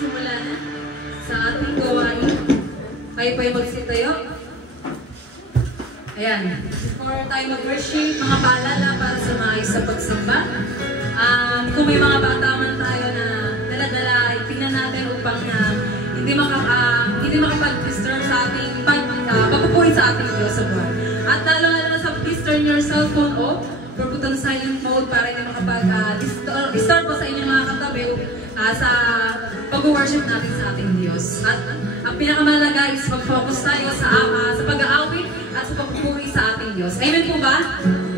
magsimula na sa ating gawain. Kayo po ay magsitayo. Ayan. Before tayo mag-worship, mga paalala para sa maayos sa pagsamba. Kung may mga bata man tayo na dala-dala, tingnan natin upang hindi makapag-disturb sa ating pagpupuri sa ating Diyos sa buwan. At lalo-lalo na sa please turn your cellphone off or put on silent mode para hindi makapag-disturb po sa inyong mga katabi sa pag-worship natin sa ating Diyos. At ang pinakamalaga is mag-focus tayo sa pag-aawit at sa pagpupuri sa ating Diyos. Amen po ba?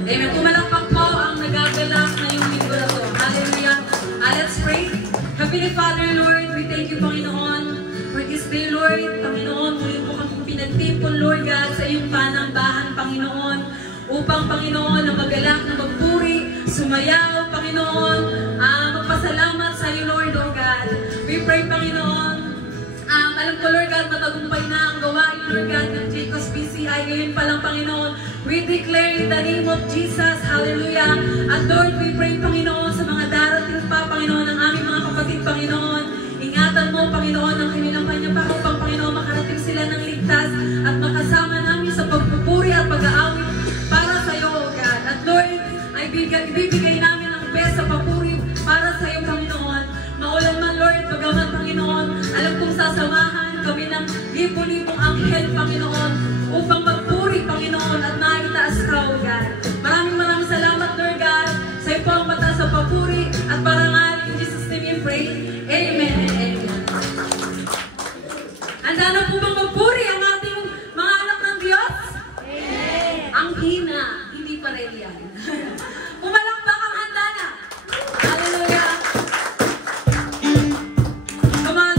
Amen. Pumalakpak po ang nagagalak ngayong linggo na to. Hallelujah. Let's pray. Heavenly Father, Lord, we thank you, Panginoon, for this day, Lord. Panginoon, muli po kami pinagtipon, Lord God, sa iyong panambahan, Panginoon, upang, Panginoon, na magalak, na magpuri, sumayaw, Panginoon, magpasalamat sa iyo, Lord, oh God. We pray, Panginoon, alam ko, Lord God, matagumpay na ang gawain, Lord God, ng Jacob's PCI. Ngayon pa lang, Panginoon, we declare in the name of Jesus, hallelujah. At Lord, we pray, Panginoon, sa mga darating pa, Panginoon, ng aming mga kapatid, Panginoon. Ingatan mo, Panginoon, ang kanilang kanya upang, Panginoon, makarating sila ng ligtas at makasama namin sa pagpupuri at pag-aawit para sa iyo, O God. At Lord, ay ibibigay namin ang best sa papuri para sa iyo, Panginoon. Maulan man, Lord, pagamat, Panginoon, alam kong sasamahan kami ng libo-libong anghel, Panginoon, upang magpuri, Panginoon, at maitaas ka, O God. Maraming salamat, Lord God, sa iyo po ang mataas sa papuri at parangal. In Jesus' name we pray. Amen and amen. Handa na po bang magpuri ang ating mga anak ng Diyos? Amen. Ang hina, hindi pa rin yan. Pumalakpak ang handa na. Hallelujah. Come on.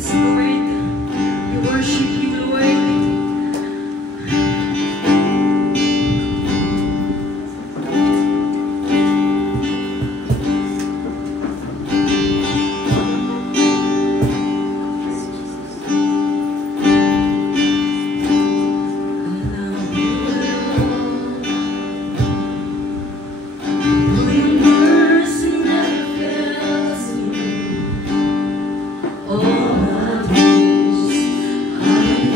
Yes, Lord. We worship you, Lord. All my days I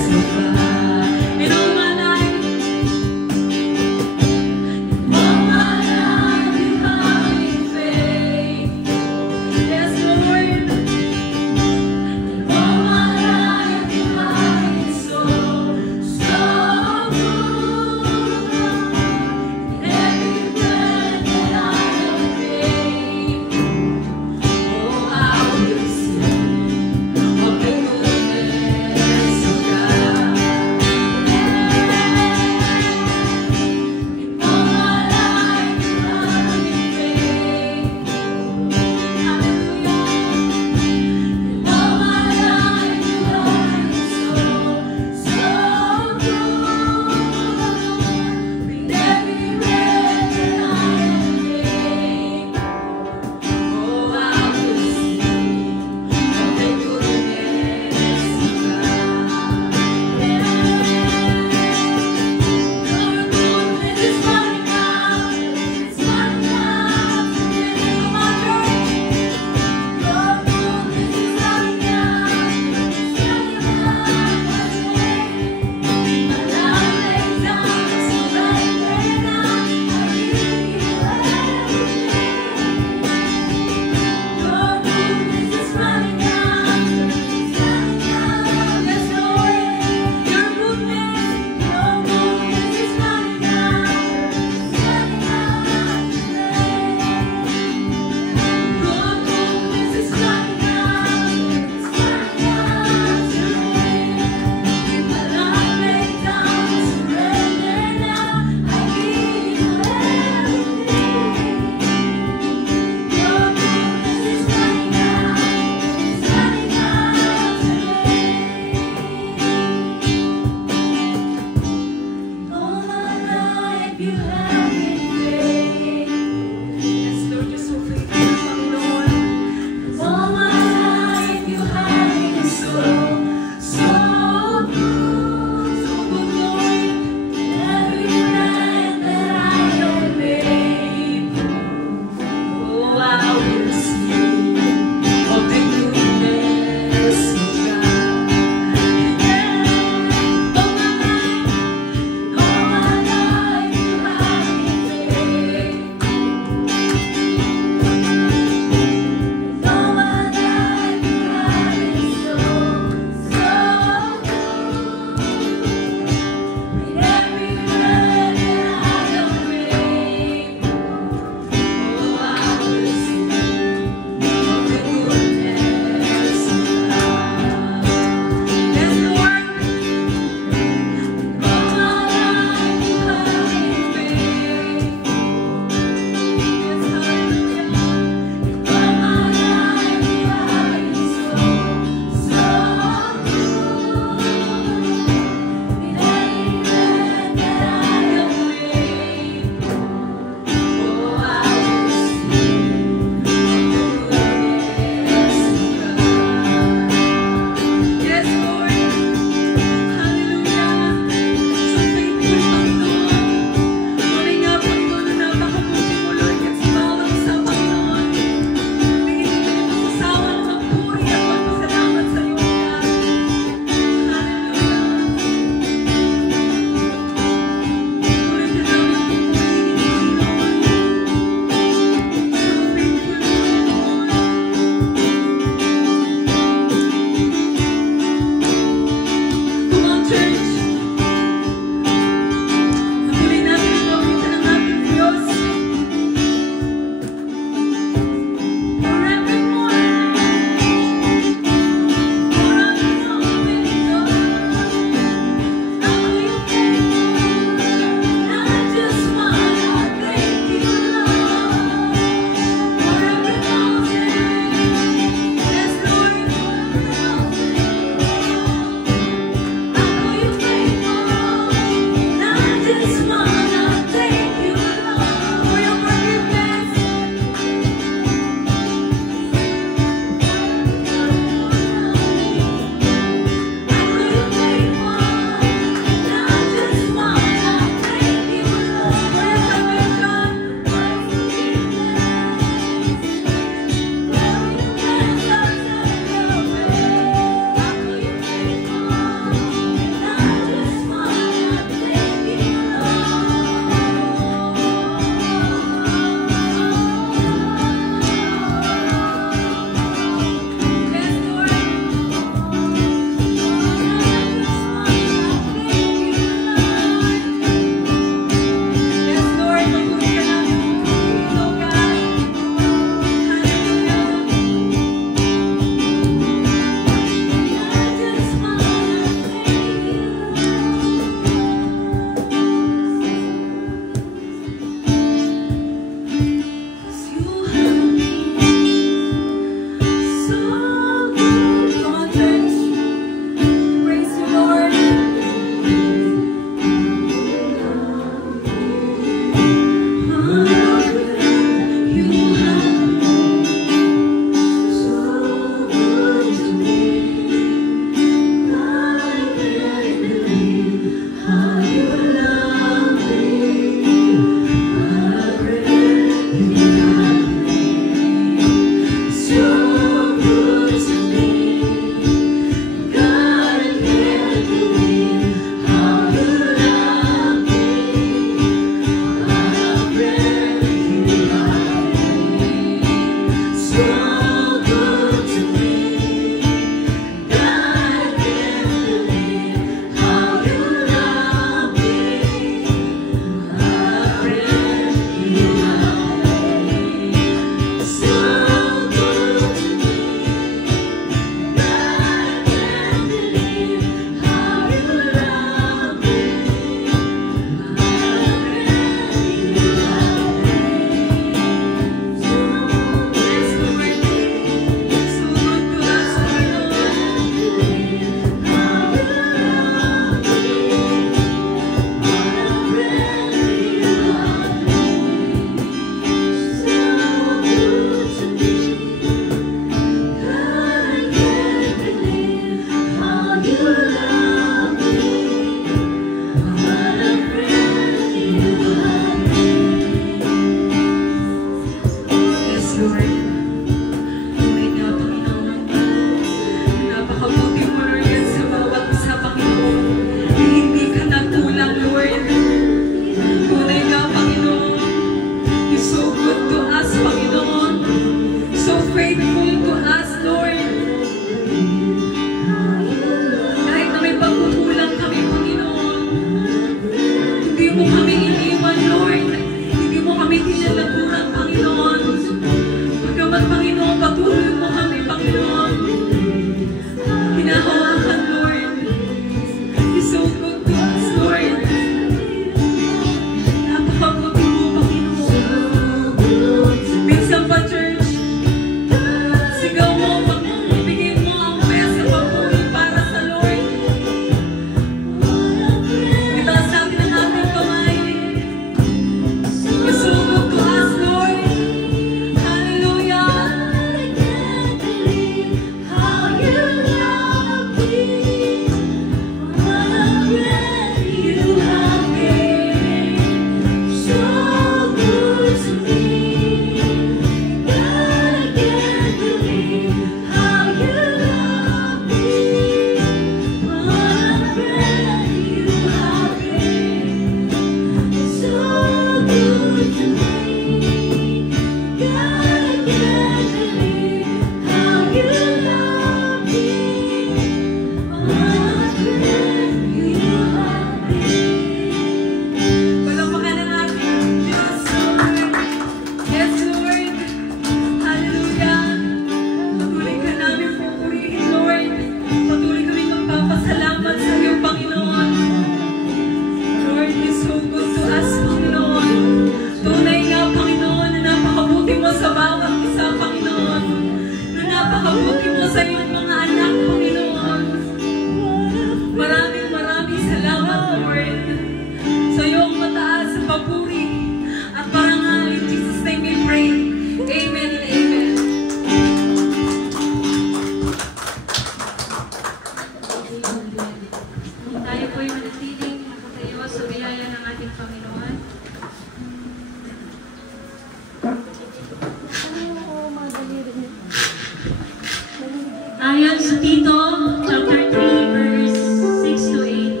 Ayon sa Tito, chapter 3, verse 6 to 8.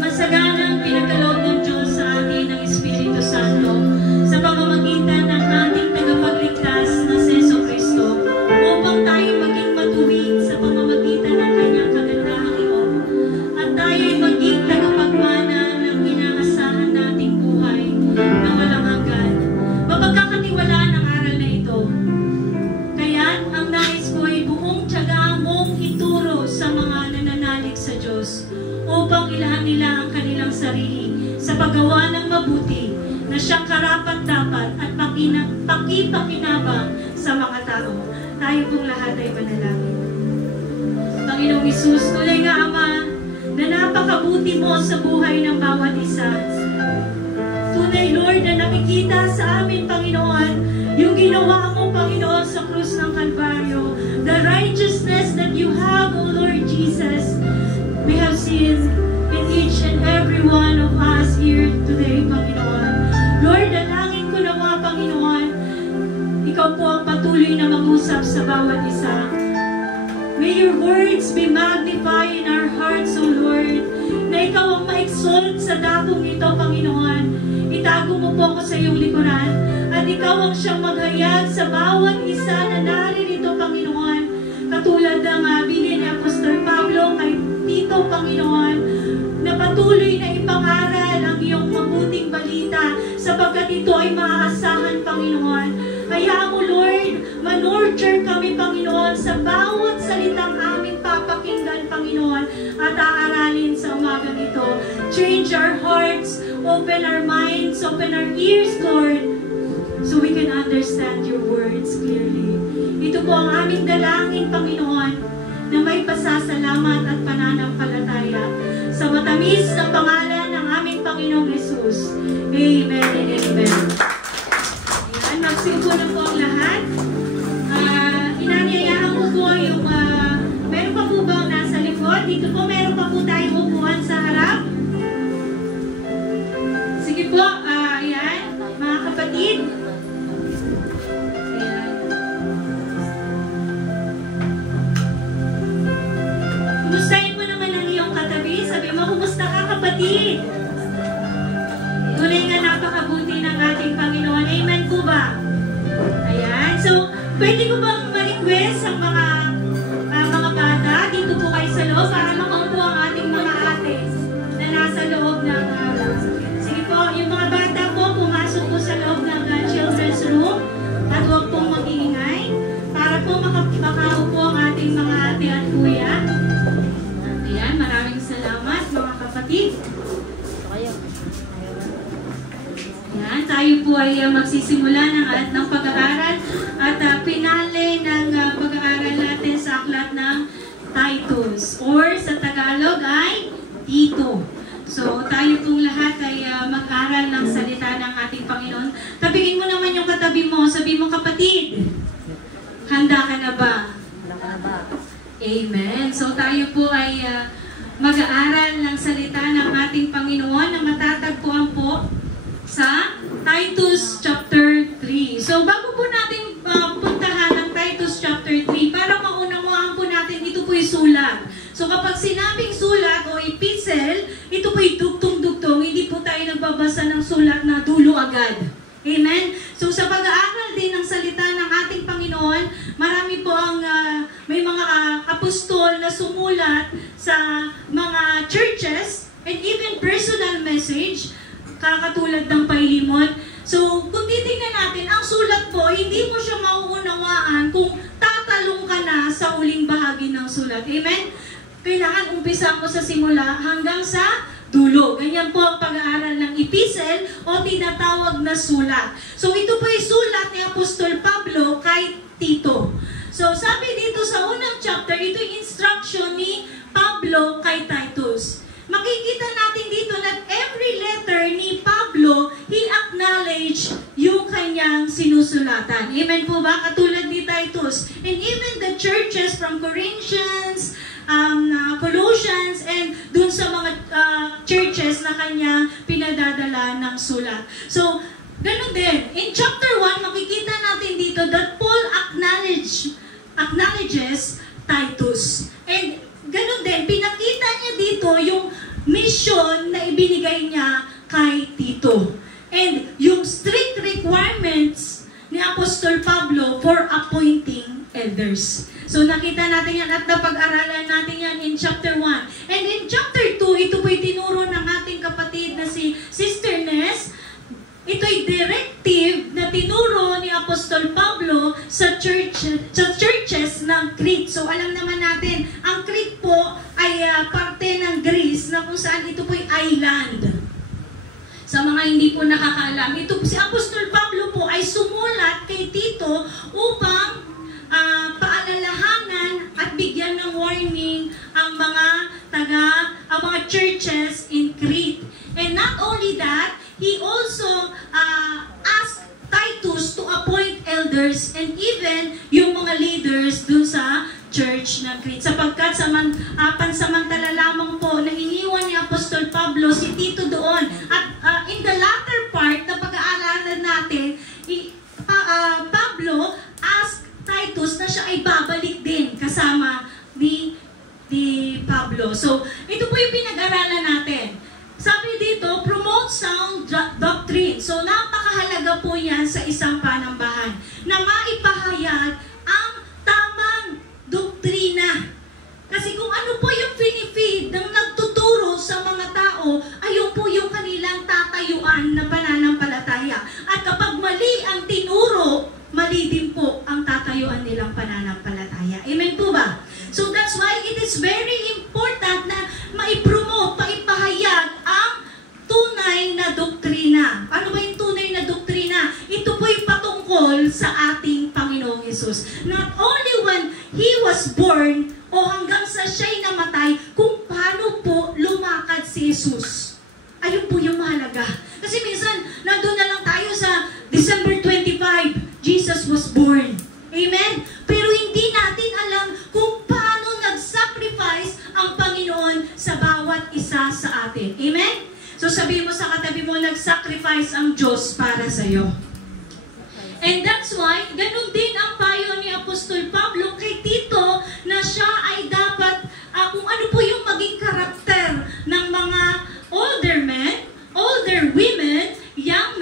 Masaganang pinagkaloob ng Diyos sa atin ng Espiritu Santo sa pamamagitan ng ating tagapagligtas na si Jesucristo upang tayo maging matuwid sa pamamagitan ng kanyang kagandahang loob at tayo'y maging tagapagmana ng inaasahan nating buhay na walang hanggan. Mapagkakatiwalaan ang aral na ito. Kaya't ang nais ko ay buong tiyaga mong ituro sa mga nananalig sa Diyos upang ilahan nila ang kanilang sarili sa paggawa ng mabuti na siyang karapat-dapat at pakipakinabang sa mga tao. Tayo pong lahat ay manalangin. Panginoong Hesus, tunay nga Ama, na napakabuti mo sa buhay ng bawat isa. Tunay, Lord, na nakikita sa amin, Panginoon, yung ginawa mo, Panginoon, sa krus ng Kalbaryo. The righteousness that you have, O Lord Jesus, we have seen in each and every one of us here today, Panginoon. Lord, dalangin ko na mga Panginoon, ikaw po ang patuloy na mag-usap sa bawat isa. May your words be magnified in our hearts, O Lord, na ikaw ang ma-exalt sa dakong ito, Panginoon. Itago mo po ako sa iyong likuran at Ikaw ang siyang maghayag sa bawat isa na naririto, Panginoon. Katulad ng bilin ni Apostol Pablo kay Tito, Panginoon, na patuloy na ipangaral ang iyong mabuting balita sapagkat ito ay maaasahan, Panginoon. Kaya mo, Lord, manurture kami, Panginoon, sa bawat salitang aming papakinggan, Panginoon, at aaralin sa umagang ito. Change our hearts, open our minds, open our ears, Lord, so we can understand your words clearly. Ito po ang aming dalangin, Panginoon, na may pasasalamat at pananampalataya sa matamis na pangalan ng aming Panginoong Jesus. Amen and amen. Ayan, magsimpo na po ang lahat. Inanyayahan ko po yung, meron pa po ba ang nasa likod? Dito po, meron pa po tayong upuan sa harap. Sige po, ayan, mga kapatid. Kumustahin mo naman ang iyong katabi. Sabi mo, kumusta ka, kapatid? Tunay nga napakabuti ng ating Panginoon. Amen po ba? Ayan. So, pwede ko bang ma-request ang mga bata dito po kayo sa loob para makaupo ang ating mga ate na nasa loob ng sige po, yung mga bata po, pumasok po sa loob ng children's room at huwag pong mag-iingay para po makaupo ang ating mga ate at kuya. Ayan, maraming salamat mga kapatid. Ayan, tayo po ay magsisimula ng pag-aaral at pinale ng pag-aaral natin sa aklat ng Titus or sa Tagalog ay Tito. So, tayo pong lahat ay mag-aral ng salita ng ating Panginoon. Tabihin mo naman yung katabi mo. Sabi mo, kapatid, handa ka na ba? Amen. So, tayo po ay mag-aaral ng salita ng ating Panginoon na matatagpuan po sa Titus chapter 3. So, bago po natin puntahan ng Titus chapter 3, para maunawaan po natin, ito po yung sulat. So, kapag sinabing sulat o epistle, ito po yung dugtong-dugtong, hindi po tayo nagbabasa ng sulat na dulo agad. Amen? So, sa pag-aaral din ng salita ng ating Panginoon, marami po ang may mga apostol na sumulat sa mga churches and even personal message, kakatulad ng Pailimon. So, kung titingnan natin, ang sulat po, hindi mo siya mauunawaan kung tatalong ka na sa uling bahagi ng sulat. Amen? Kailangan umpisa mo sa simula hanggang sa dulo. Ganyan po ang pag-aaral ng epistle o tinatawag na sulat. So, ito po yung sulat ni Apostol Pablo kay Tito. So, sabi dito sa unang chapter, ito yung instruction ni Pablo kay Titus. Makikita natin dito na every letter ni Pablo, he acknowledged yung kanyang sinusulatan. Amen po ba? Katulad ni Titus. And even the churches from Corinthians, Colossians, and dun sa mga churches na kanya pinadadala ng sulat. So, ganun din. In chapter 1, makikita natin dito that Paul acknowledges Titus. And ganun din, pinakita niya dito yung mission na ibinigay niya kay Tito. And yung strict requirements ni Apostol Pablo for appointing elders. So nakita natin yan at napag-aralan natin yan in chapter 1. And in chapter 2, ito po'y tinuro ng ating kapatid na si Sister Ness. Ito'y directive na tinuro ni Apostol Pablo sa churches ng Crete. So alam naman natin, ang Crete po ay parte ng Greece na kung saan ito po'y island. Sa mga hindi po nakakaalam, ito si Apostol Pablo po ay sumulat kay Tito upang paalalahanan at bigyan ng warning ang mga churches in Crete. And not only that, he also asked Titus to appoint elders and even yung mga leaders dun sa church ng Crete. Sapagkat pansamantala lamang po na iniwan ni Apostol Pablo si Tito doon. At in the latter part na pag-aaralan natin, Pablo asked Titus na siya ay babalik din kasama ni Pablo. So, ito po yung pinag-aralan natin. Sabi dito, promote sound doctrine. So, napakahalaga mahalaga po yan sa isang panambahan na maipahayag ang tamang doktrina. Kasi kung ano po yung pinifeed ng nagtuturo sa mga tao, ayun po yung kanilang tatayuan na pananampalataya. At kapag mali ang tinuro, mali din po ang tatayuan nilang pananampalataya. Amen po ba? So that's why it is very important na maipromote, maipahayag ang tunay na doktrina. Ano ba yung tunay na doktrina? Ito po yung patungkol sa ating Panginoong Hesus. Not only when He was born o hanggang sa siya'y namatay, kung paano po lumakad si Hesus. Ayun po yung mahalaga. Kasi minsan, nandun na lang tayo sa December 25, Jesus was born. Amen? Pero hindi natin alam kung paano nag-sacrifice ang Panginoon sa bawat isa sa atin. Amen? So sabihin mo sa katabi mo, nag-sacrifice ang Diyos para sa iyo. And that's why, ganun din ang payo ni Apostol Pablo kay Tito na siya ay dapat, kung ano po yung maging karakter ng mga older men, older women, young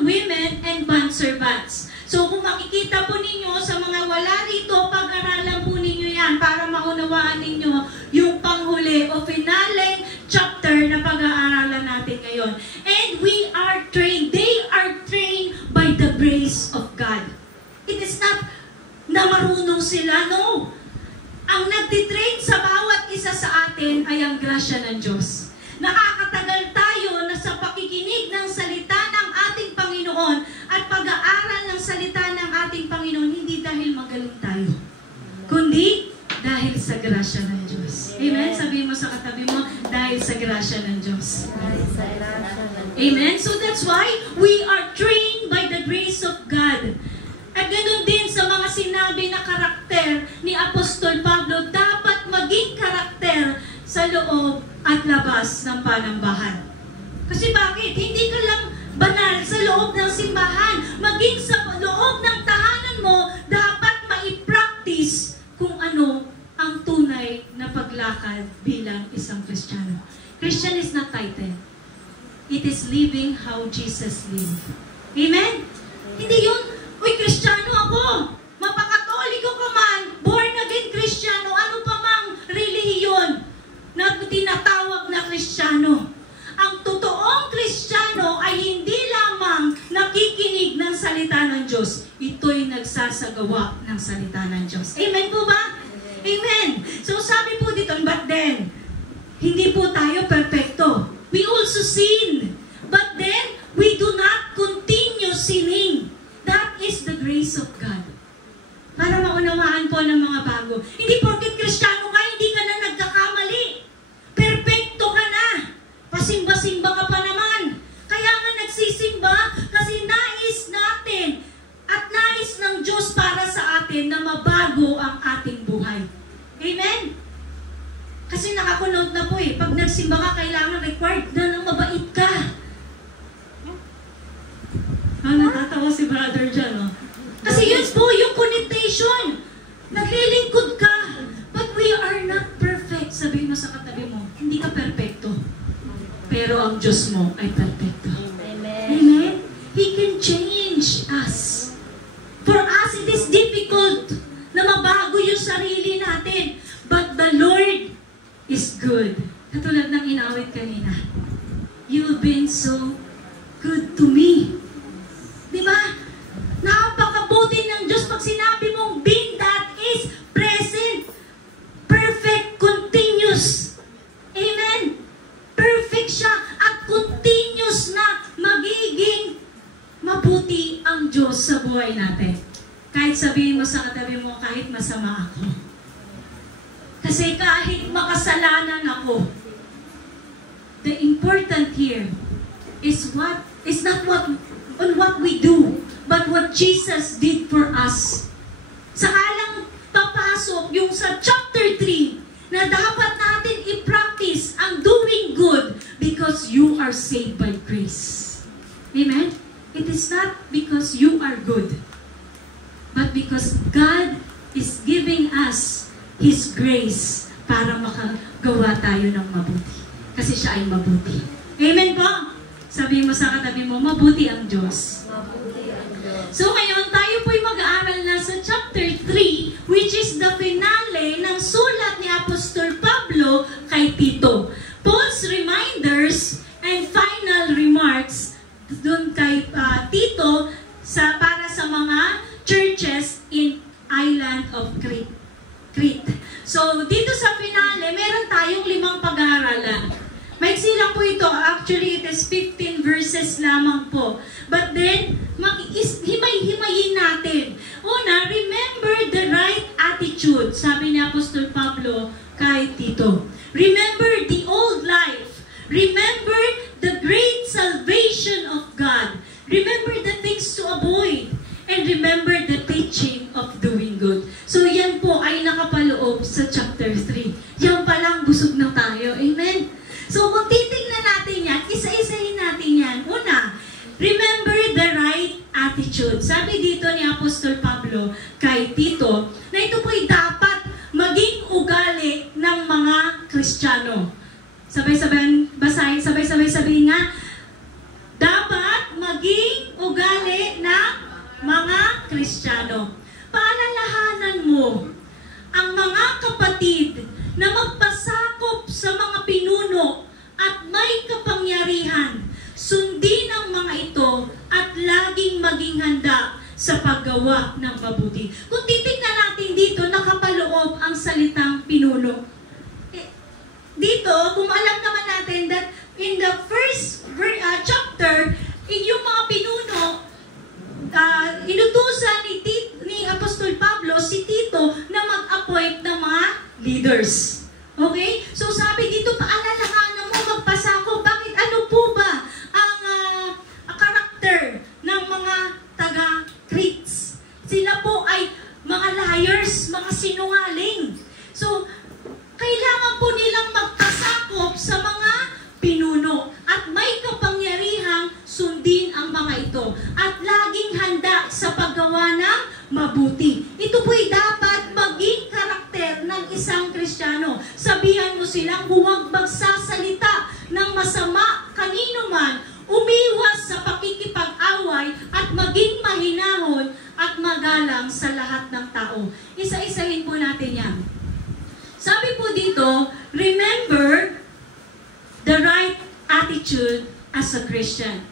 women, and bondservants. So kung makikita po ninyo sa mga wala rito, pag-aralan po ninyo yan para maunawaan ninyo yung panghuli o finale chapter na pag-aaralan natin ngayon. And we are trained, they are trained by the grace of God. It is not na marunong sila, no. Ang nagtitrain sa bawat isa sa atin ay ang grasya ng Diyos. Nakakatagal tayo na sa pakikinig ng salita ng ating Panginoon at pag-aaral ng salita ng ating Panginoon, hindi dahil magaling tayo, kundi dahil sa grasya ng Diyos. Amen? Sabihin mo sa katabi mo, dahil sa grasya ng Diyos. Amen? So that's why we are trained by the grace of God. At ganoon din sa mga sinabi na karakter ni Apostol Pablo, dapat maging karakter sa loob at labas ng panambahan. Kasi bakit? Hindi ka lang banal sa loob ng simbahan. Maging sa loob ng tahanan mo, dapat mai-practice kung ano ang tunay na paglakad bilang isang Kristiyano. Christian is not title. It is living how Jesus lived. Amen? Hindi yun, uy, Kristiyano ako, mapakatoliko ka man, born again Kristiyano, ano pa mang relihiyon na tinatawag na Kristiyano. Ang totoong Kristiyano ay hindi lamang nakikinig ng salita ng Diyos, ito'y nagsasagawa ng salita ng Diyos. Amen po ba? Amen. So sabi po dito, but then, hindi po tayo perfecto. We also sin. But then, we do not continue sinning. That is the grace of God. Para maunawaan po ng mga bago. Hindi porket Kristiyano ka, hindi ka na nagkakamali. Perfecto ka na. Pasimba-simba ka pa naman. Kaya nga nagsisimba kasi nais natin at nais ng Diyos para sa atin na mabago ang ating buhay. Amen? Kasi nakakunote na po eh. Pag nagsimba ka, kailangan required na nang mabait ka. Natatawa si brother dyan, no? Kasi yun po yung connotation. Naglilingkod ka. But we are not perfect. Sabihin mo sa katabi mo, hindi ka perfecto. Pero ang Diyos mo ay perfecto. Amen. Amen? He can change us. For us, it is difficult na mabago yung sarili natin. But the Lord is good. Katulad ng inawit kanina. You've been so good to me. Diba? Napakabuti ng Diyos pag sinabi mong being, that is present, perfect, continuous. Amen? Perfect siya at continuous na magiging mabuti ang Diyos sa buhay natin. Kahit sabihin mo sa katabi mo, kahit masama ako. Kasi kahit makasalanan ako, the important here is not what we do, but what Jesus did for us. Saka lang papasok yung sa chapter 3 na dapat natin i-practice ang doing good because you are saved by grace. Amen? It is not because you are good, but because God is giving us His grace para makagawa tayo ng mabuti. Kasi siya ay mabuti. Amen po? Sabi mo sa katabi mo, mabuti ang Diyos. Mabuti ang Diyos. So ngayon, tayo po'y mag-aaral na sa chapter 3, which is the finale ng sulat ni Apostol Pablo kay Tito. Paul's reminders and final remarks dun kay Tito para sa mga churches in island of Crete. So, dito sa finale, meron tayong 5 pag-aaralan. Maiksi lang po ito. Actually, it is 15 verses lamang po. But then, himay-himayin natin. Una, remember the right attitude, sabi ni Apostol Pablo kay Tito. Remember the old life. Remember the great salvation of God. Remember the things to avoid. And remember the teaching of doing good. So yan po ay nakapaloob sa chapter 3. Yan palang busog na tayo. Amen? So kung titignan natin yan, isa-isahin natin yan. Una, remember the right attitude. Sabi dito ni Apostol Pablo kay Tito, na ito po'y dapat maging ugali ng mga Kristiyano. Sabay-sabay basahin, sabay-sabay sabihin nga, dapat maging ugali ng mga Kristiyano. Paalalahanan mo ang mga kapatid na magpasakop sa mga pinuno at may kapangyarihan. Sundin ang mga ito at laging maging handa sa paggawa ng mabuti. Kung titignan natin dito, nakapaloob ang salitang pinuno. Dito, kung alam naman natin that in the first chapter, yung mga pinuno, inutusan ni Apostol Pablo si Tito na mag-appoint ng mga leaders. Okay? So sabi dito, paalalahanan mo magpasako. Bakit? Ano po ba ang karakter ng mga taga-Cretes? Sila po ay mga liars, mga sinungaling. So, kailangan po nilang magpasakop sa mga pinuno at may kapangyarihang sundin ang mga ito at laging handa sa paggawa ng mabuti. Ito po'y dapat maging karakter ng isang Kristiyano. Sabihan mo silang huwag magsasalita ng masama kanino man, umiwas sa pakikipag-away at maging mahinahon at magalang sa lahat ng tao. Isa-isahin po natin yan. Sabi po dito, remember the right attitude as a Christian.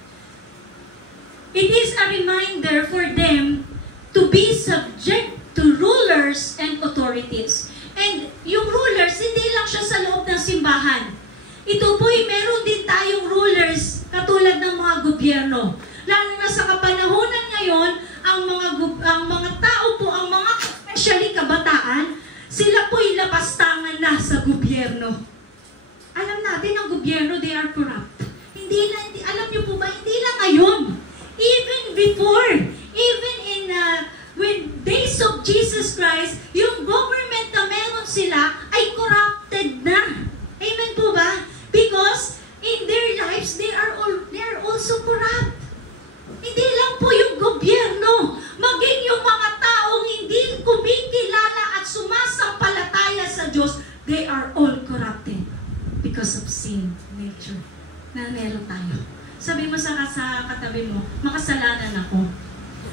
It is a reminder for them to be subject to rulers and authorities. And yung rulers, hindi lang siya sa loob ng simbahan. Ito po'y meron din tayong rulers katulad ng mga gobyerno. Lalo na sa kapanahunan ngayon, ang mga tao po, ang mga especially kabataan, sila po'y lapastangan na sa gobyerno. Alam natin, ang gobyerno, they are corrupt. Alam niyo po ba, hindi lang ngayon. Even before, even in when days of Jesus Christ, yung government na meron sila ay corrupted na. Amen po ba? Because in their lives, they are also corrupt. Hindi lang po yung gobyerno, maging yung mga taong hindi kumikilala at sumasampalataya sa Diyos, they are all corrupted because of sin nature na meron tayo. Sabi mo sa katabi mo, makasalanan ako.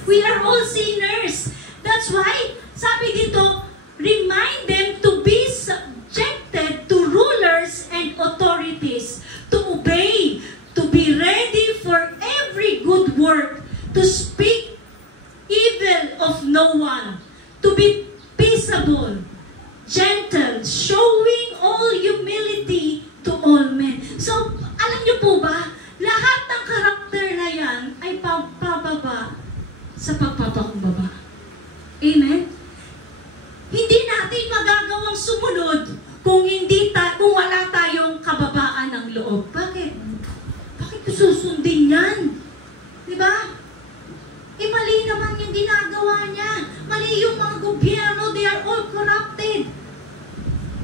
We are all sinners. That's why, sabi dito, remind them to be subjected to rulers and authorities, to obey, to be ready for every good work, to speak evil of no one, to be peaceable, gentle, showing all humility to all men. So, alam niyo po ba, lahat ng karakter na yan ay pababa sa pagpapakumbaba. Amen? Hindi natin magagawang sumunod kung wala tayong kababaan ng loob. Bakit? Bakit ko susundin yan? Diba? Mali naman yung ginagawa niya. Mali yung mga gobyerno, they are all corrupted.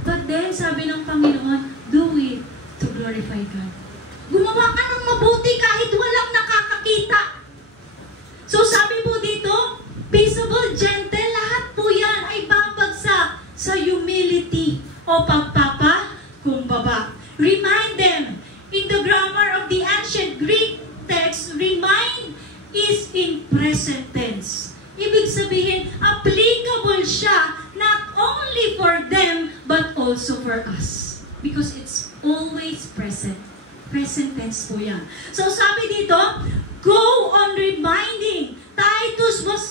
But then, sabi ng Panginoon, do it to glorify God. Gumawa ka ng mabuti kahit walang nakakakita. So sabi po dito, peaceable, gentle, lahat po yan ay babagsak sa humility o pagpapakumbaba. Remind them, in the grammar of the ancient Greek, Ibig sabihin, applicable siya not only for them, but also for us. Because it's always present. Present tense po yan. So sabi dito, go on reminding. Titus was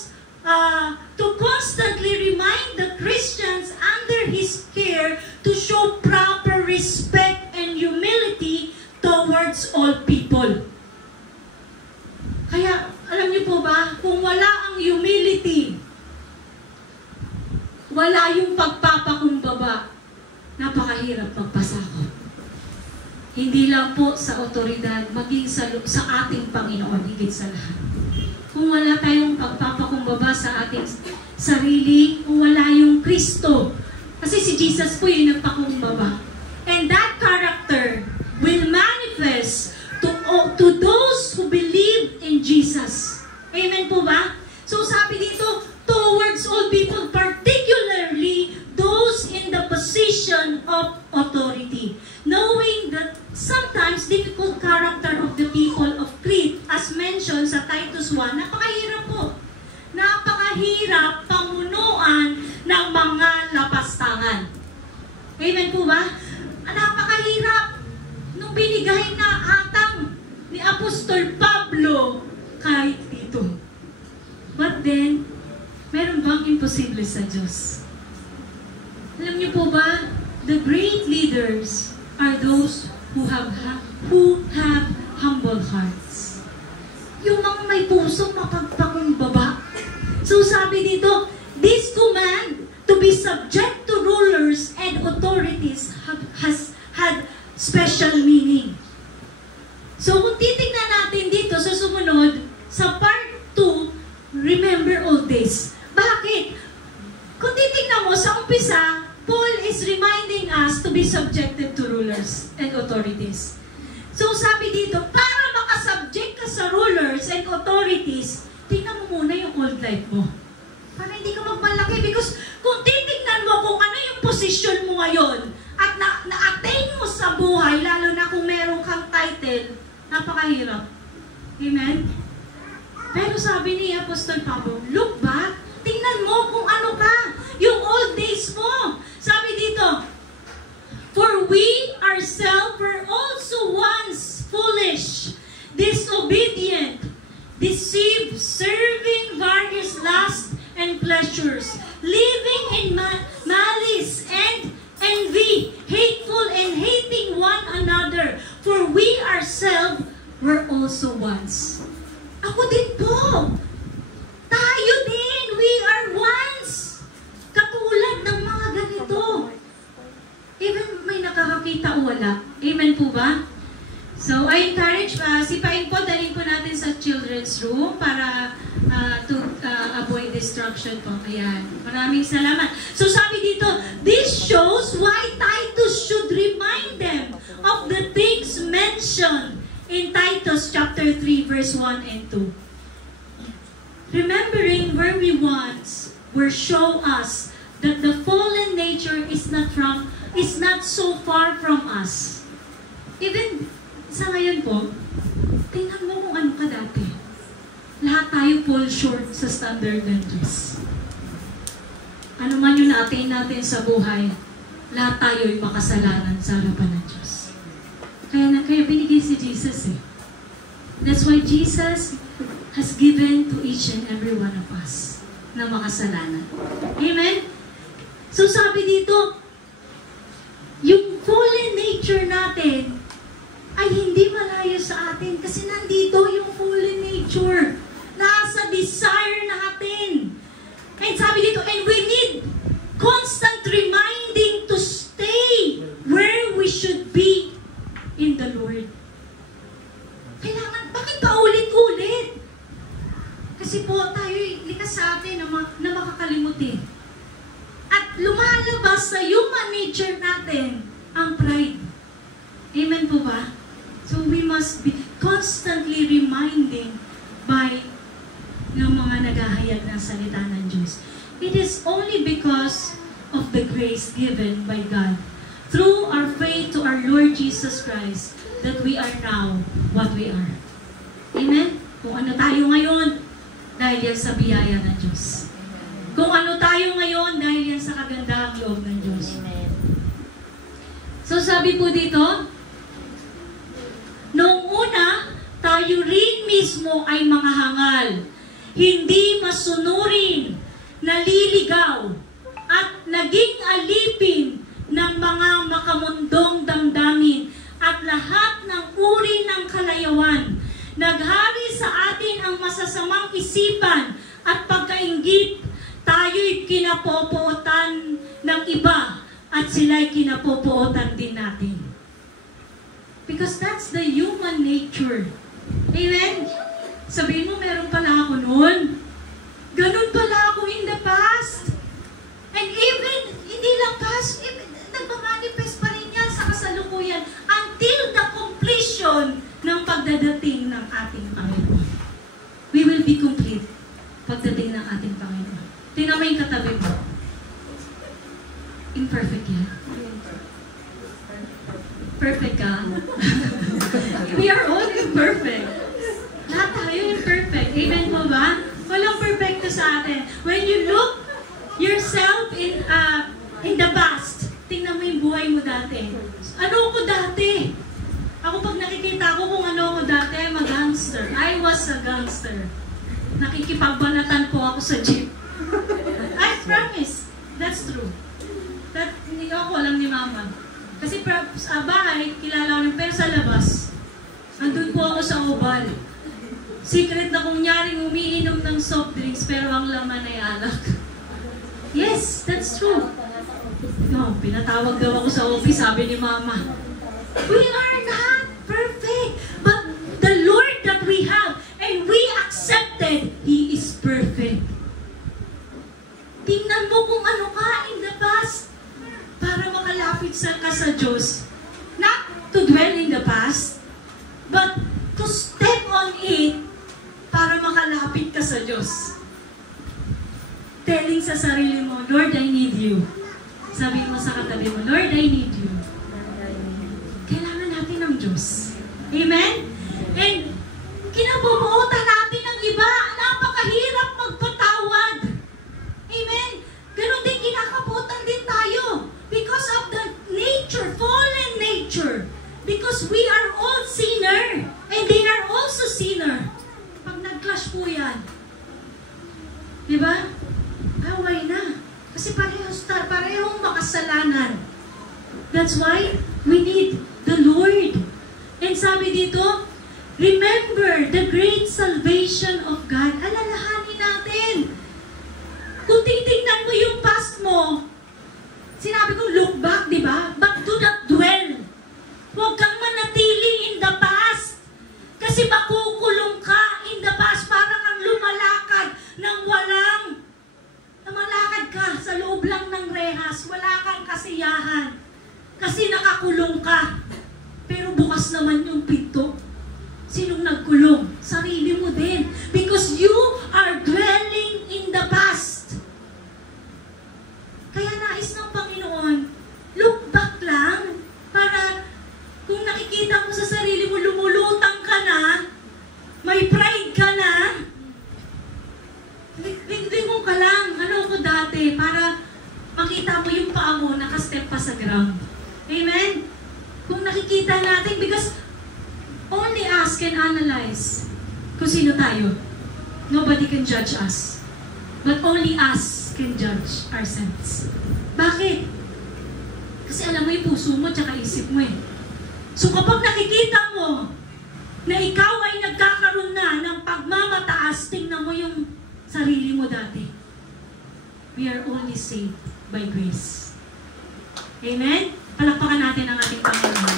to constantly remind the Christians under his care to show proper respect and humility towards all people. Kaya, alam niyo po ba, kung wala ang humility, wala yung pagpapakumbaba, napakahirap magpasakop. Hindi lang po sa otoridad, maging sa ating Panginoon, higit sa lahat. Kung wala tayong pagpapakumbaba sa ating sarili, kung wala yung Kristo, kasi si Jesus po yung nagpakumbaba. And that character will manifest to those who believe in Jesus. Amen po ba? So sabi dito, towards all people, particularly those in the position of authority. Knowing that sometimes difficult character of the people of Crete, as mentioned sa Titus 1, napakahirap po. Napakahirap pamunuan ng mga lapastangan. Amen po ba? Napakahirap nung binigay na atang ni Apostol Pablo kay Tito. But then, meron bang imposible sa Diyos? Alam niyo po ba, the great leaders are those who have humble hearts. Yung mga may pusong mapagpakumbaba. So sabi dito, this command to be subject to rulers and authorities has had special meaning. So kung titignan natin dito sa sumunod, sa part 2, remember all this. Bakit? Kung titignan mo sa umpisa, Paul is reminding us to be subjected to rulers and authorities. So sabi dito, para makasubject ka sa rulers and authorities, tingnan mo muna yung old life mo. Para hindi ka magmalaki. Because kung titignan mo kung ano yung posisyon mo ngayon, at na-attain mo sa buhay, lalo na kung meron kang title, napakahirap. Amen? Pero sabi ni Apostol Pablo, look back, tingnan mo kung ano ka, yung old days mo. Sabi dito, for we ourselves were also once foolish, disobedient, deceived, serving various lusts and pleasures, living in malice and envy, hateful and hating one another, for we ourselves were also once. Ako din po. Tayo din. We are once. Katulad ng mga ganito. Even may nakakakita o wala. Amen po ba? So, I encourage, sipain po, dalhin po natin sa children's room para to avoid destruction po. Ayan. Maraming salamat. So, sabi dito, this shows why Titus should remind them of the things mentioned in Titus chapter 3, verse 1 and 2. Remembering where we once were show us that the fallen nature is not so far from us. Even sa ngayon po, tingnan mo kung ano ka dati. Lahat tayo fall short sa standard ng Diyos. Ano man yung na-attain natin sa buhay, lahat tayo ay makasalanan sa harapan ng Diyos. Kaya binigay si Jesus eh. That's why Jesus has given to each and every one of us na makasalanan. Amen? So sabi dito, yung fallen nature natin ay hindi malayo sa atin kasi nandito yung fallen nature. Nasa desire natin. And sabi dito, and we need constant reminding to stay where we should be in the Lord. Kailangan, bakit pa ulit-ulit? Kasi po tayo likas sa atin na makakalimutin. At lumalabas sa human nature natin ang pride. Amen po ba? So we must be constantly reminding by ng mga naghahayag ng salita ng Diyos. It is only because of the grace given by God through our faith to our Lord Jesus Christ that we are now what we are. Amen? Kung ano tayo ngayon, dahil yan sa biyaya ng Diyos. Kung ano tayo ngayon, dahil yan sa kagandahang loob ng Diyos. So sabi po dito, noong una, tayo rin mismo ay mga hangal, hindi masunurin, naliligaw, at naging alipin ng mga makamundong damdamin at lahat ng uri ng kalayawan. Naghari sa atin ang masasamang isipan at pagkainggit. Tayo'y kinapopootan ng iba at sila'y kinapopootan din natin. Because that's the human nature. Amen? Sabihin mo, meron pala ako noon. Ganun pala ako in the past. And even, hindi lang past, nagmamanifest pa rin yan sa kasalukuyan until the completion ng pagdadating ng ating Panginoon. We will be complete pagdating ng ating Panginoon. Tingnan mo yung katabi mo. Imperfect yan. Perfect ka. We are all imperfect. Lahat tayo imperfect. Amen po ba? Walang perfecto sa atin. When you look yourself in the past, tingnan mo yung buhay mo dati. Ano ko dati? Ako pag nakikita ko kung ano ako dati, I'm a gangster. I was a gangster. Nakikipagbanatan po ako sa jeep. I promise. That's true. That, hindi ako alam ni Mama. Kasi sa bahay, kilala ko rin, pero sa labas, andun po ako sa oval. Secret na kung nyaring umiinom ng soft drinks, pero ang laman ay alak. Yes, that's true. No, pinatawag daw ako sa office, sabi ni Mama. We are not perfect, but the Lord that we have, and we accepted, He is perfect. Tingnan mo kung ano ka in the past, para makalapit ka sa Diyos. Not to dwell in the past, but to step on it para makalapit ka sa Diyos. Telling sa sarili mo, Lord, I need you. Sabi mo sa katabi mo, Lord, I need you. Kailangan natin ng Diyos. Amen? And kinabubuutan natin ng iba. Napakahirap magpatawad. Amen? Ganon din kinakabutan din tayo. Because of the nature, fallen nature. Because we are all sinner. And they are also sinner. Pag nag-clash po yan. Diba? Away na. Kasi parehong makasalanan. That's why we need the Lord. And sabi dito, remember the great salvation of God. Alalahanin natin. Kung titignan mo yung past mo, sinabi ko, look back, di ba? But do not dwell. Huwag kang manatili in the past. Kasi makukulong ka in the past. Parang ang lumalakad ng walang. Lumalakad ka sa loob lang ng rehas. Wala kang kasiyahan. Kasi nakakulong ka. Pero bukas naman yung pinto. Sinong nagkulong? Sarili mo din. Because you are dwelling in the past. Kaya nais ng Panginoon, look back lang para kung nakikita mo sa sarili mo, lumulutang ka na, may pride ka na, lingon ka lang, ano ko dati, para makita mo yung paa mo, nakastep pa sa ground. Amen? Kung nakikita natin, because only us can analyze kung sino tayo. Nobody can judge us. But only us can judge ourselves. Bakit? Kasi alam mo yung puso mo tsaka isip mo eh. So kapag nakikita mo na ikaw ay nagkakaroon na ng pagmamataas, tingnan mo yung sarili mo dati. We are only saved by grace. Amen? Palakpakan natin ang ating Panginoon.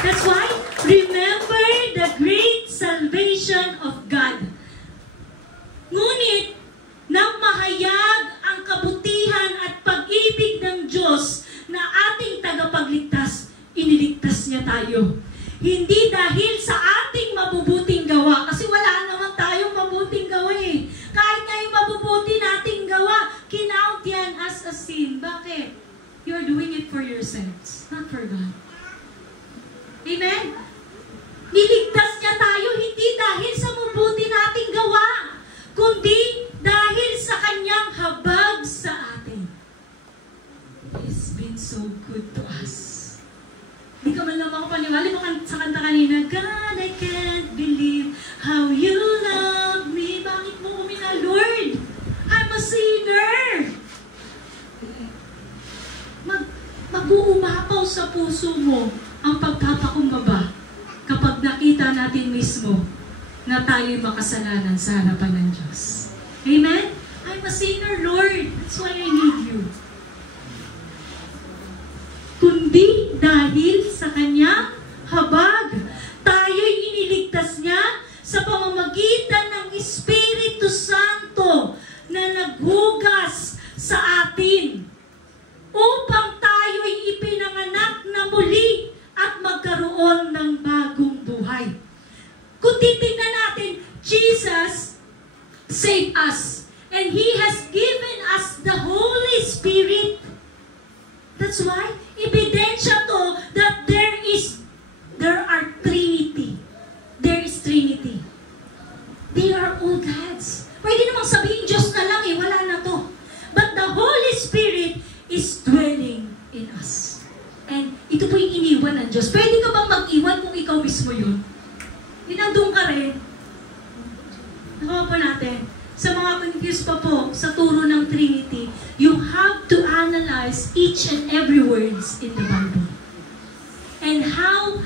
That's why, remember the great salvation of God. Ngunit, nang mahayag ang kabutihan at pag-ibig ng Diyos na ating tagapagligtas, iniligtas niya tayo. Hindi dahil sa ating mabubuting gawa, kasi wala naman tayong mabuting gawa eh. Kahit na yung mabubuti nating gawa, kinount yan as a sin. Bakit? You're doing it for yourselves, not for God. Amen? Niligtas niya tayo hindi dahil sa mabuti nating gawa, sa puso mo ang pagpapakumbaba kapag nakita natin mismo na tayo'y makasalanan sa harapan ng Diyos. Amen? I'm a sinner, Lord. That's why I need you. Kundi dahil sa Kanyang habag, tayo'y iniligtas niya sa pamamagitan ng Espiritu Santo na naghugas sa atin upang tayo'y ipinanganak na muli at magkaroon ng bagong buhay. Kung titingnan natin, Jesus saved us and He has given us the Holy Spirit. That's why, ebidensya to that there are Trinity. There is Trinity. They are all gods. Pwede namang sabihin Diyos na lang wala na to. But the Holy Spirit is dwelling in us. And ito po yung iniwan ng Diyos. Pwede ka bang mag-iwan kung ikaw mismo yun? Nandun ka rin. Nakuha po natin. Sa mga confused pa po sa turo ng Trinity, you have to analyze each and every words in the Bible. And how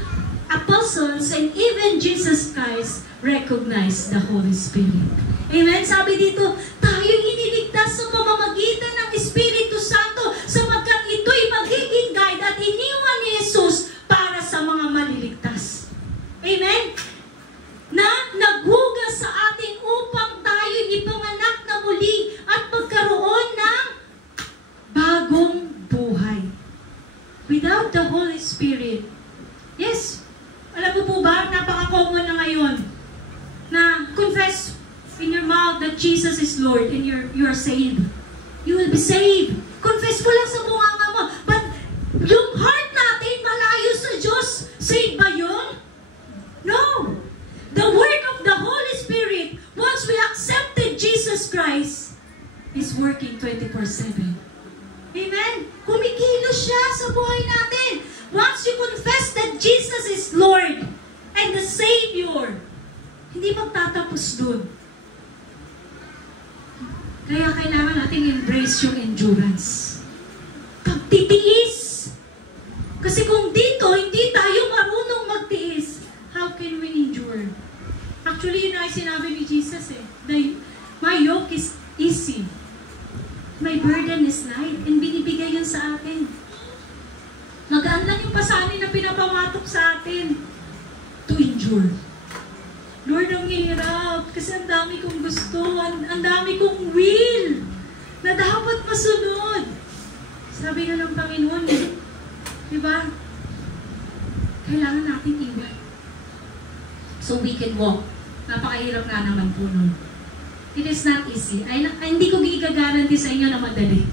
apostles and even Jesus Christ recognize the Holy Spirit. Amen? Sabi dito, tayo iniligtas sa pamamagitan ng Espiritu Santo sapagkat ito'y magiging guide at iniwan ni Jesus para sa mga maliligtas. Amen? Na naghugas sa atin upang tayo ipanganak na muli at magkaroon ng bagong buhay. Without the Holy Spirit, yes, alam mo po ba, napaka-common na ngayon na confess in your mouth that Jesus is Lord and you are saved. You will be saved. Confess mo lang sa bunganga mo. But yung heart natin malayo sa Diyos, saved ba yun? No. The work of the Holy Spirit, once we accepted Jesus Christ, is working 24/7. Amen? Kumikilos siya sa buhay natin. Once you confess that Jesus is Lord and the Savior, hindi magtatapos dun. Kaya kailangan natin embrace yung endurance. Pagtitiis. Kasi kung dito, hindi tayo marunong magtiis, how can we endure? Actually, yun ay sinabi ni Jesus my yoke is easy. My burden is light. And binibigay yun sa atin. Magaan lang yung pasanin na pinapamatok sa atin to endure. Lord, ang hirap kasi ang dami kong gusto, ang dami kong will na dapat masunod. Sabi nga ng Panginoon, diba? Kailangan natin iwan. So we can walk. Napakahirap nga naman po nun. It is not easy. Ay, hindi ko i-guarantee sa inyo na madali.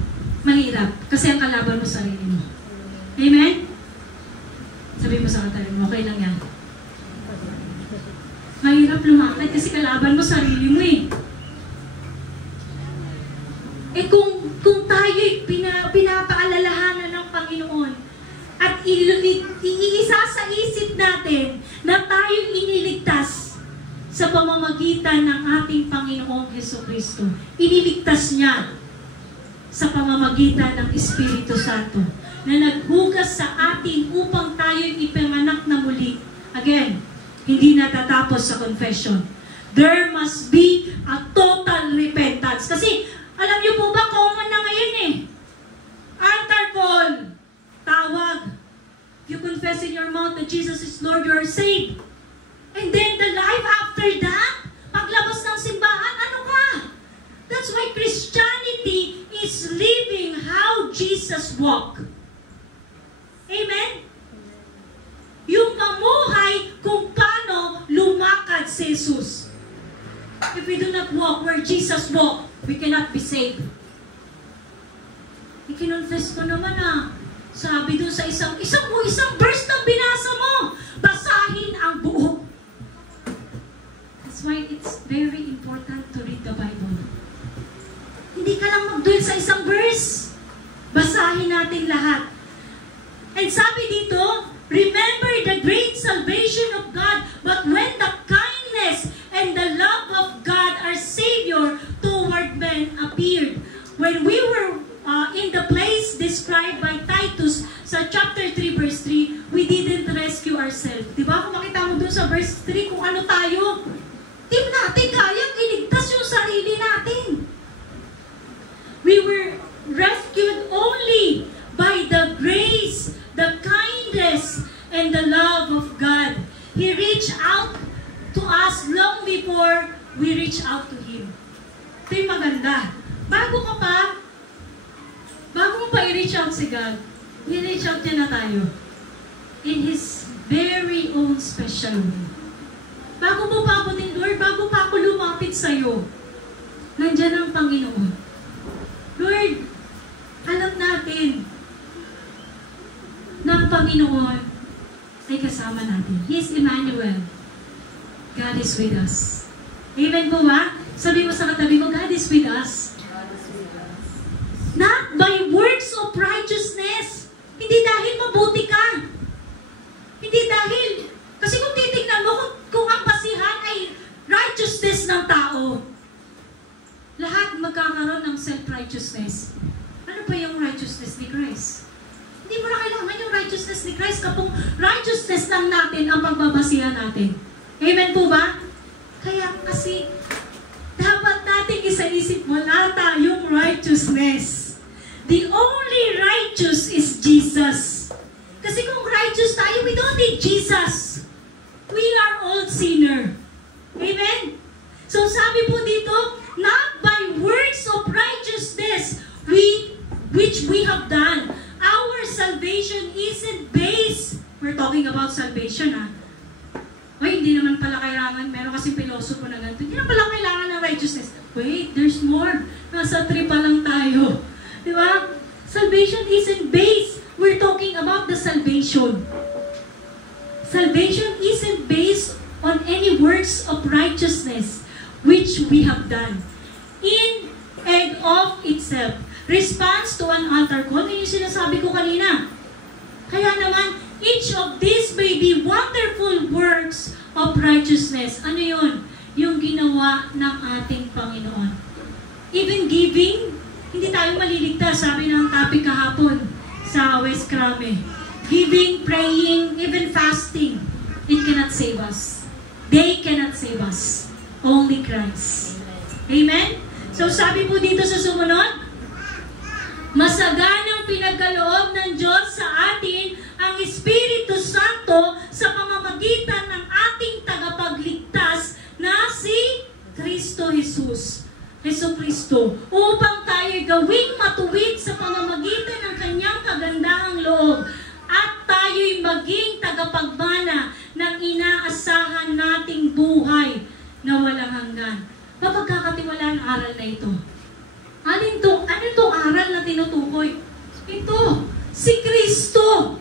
Mahirap. Kasi ang kalaban mo sarili mo. Amen? Sabi mo sa katalim mo, okay lang yan. Mahirap lumakad kasi kalaban mo sarili mo eh. Eh kung tayo'y pinapaalalahanan ng Panginoon at iisa sa isip natin na tayo'y iniligtas sa pamamagitan ng ating Panginoong Jesucristo. Iniligtas niya sa pamamagitan ng Espiritu Santo na naghugas sa atin upang tayo'y ipanganak na muli. Again, hindi natatapos sa confession. There must be a total repentance. Kasi, alam niyo po ba, common na ngayon eh. Altar call. Tawag. You confess in your mouth that Jesus is Lord, you are saved. And then the life after that, paglabas ng simbahan, ano ka? That's why Christianity is living how Jesus walked. Amen? Yung mamuhay kung paano lumakad si Jesus. If we do not walk where Jesus walked, we cannot be saved. Ikinonfess ko naman sabi doon sa isang verse na binasa mo, basahin ang buo. That's why it's very important to read the Bible. Hindi ka lang mag-dwell sa isang verse. Basahin natin lahat. And sabi dito, remember the great salvation of God, but when the kindness and the love of God, our Savior, toward men appeared. When we were in the place described by Titus sa chapter 3 verse dun sa verse 3 kung ano tayo. Di natin kayang iligtas yung sarili natin. We were rescued only by the grace, the kindness, and the love of God. He reached out to us long before we reach out to Him. Ito yung maganda. Bago mo pa i-reach out si God, i-reach out niya na tayo. In His very own special way. Bago mo pa abutin, Lord, bago pa ako lumapit sa'yo, nandyan ang Panginoon. Lord, alam natin na ang Panginoon ay kasama natin. He is Emmanuel. God is with us. Amen po ba? Sabi mo sa katabi mo, God is with us. Not by works of righteousness. Hindi dahil mabuti ka. Hindi dahil, kasi kung titignan mo, kung ang basihan ay righteousness ng tao, lahat magkakaroon ng self-righteousness. Ano pa yung righteousness ni Christ? Hindi mo na kailangan yung righteousness ni Christ kapag righteousness lang natin ang pagbabasihan natin. Amen po ba? Kaya kasi, dapat natin isa-isip, wala tayong righteousness. The only righteous is Jesus. Kasi kung righteous tayo, we don't need Jesus. We are all sinner. Amen? So sabi po dito, not by works of righteousness which we have done. Our salvation isn't based, we're talking about salvation Ay, hindi naman pala kailangan, meron kasing pilosopo na ganito, hindi naman pala kailangan ng righteousness. Wait, there's more. Nasa 3 pa lang tayo. Di ba? Salvation isn't based. We're talking about the salvation. Salvation isn't based on any works of righteousness which we have done. In and of itself. Response to an altar call. Yun yung sinasabi ko kanina. Kaya naman, each of these may be wonderful works of righteousness. Ano yun? Yung ginawa ng ating Panginoon. Even giving, hindi tayo maliligtas. Sabi ng topic kahapon sa West Krame. Giving, praying, even fasting, it cannot save us. They cannot save us. Only Christ. Amen? So sabi po dito sa sumunod, masaganang pinagkaloob ng Diyos sa atin ang Espiritu Santo sa pamamagitan ng ating tagapagligtas na si Kristo Jesus. Jesu Kristo, upang tayo gawing matuwid sa pamamagitan ng kanyang kagandahang loob at tayo'y maging tagapagmana ng inaasahan nating buhay na walang hanggan. Mapagkakatiwalaan ang aral na ito. Ano itong aral na tinutukoy? Ito, si Kristo.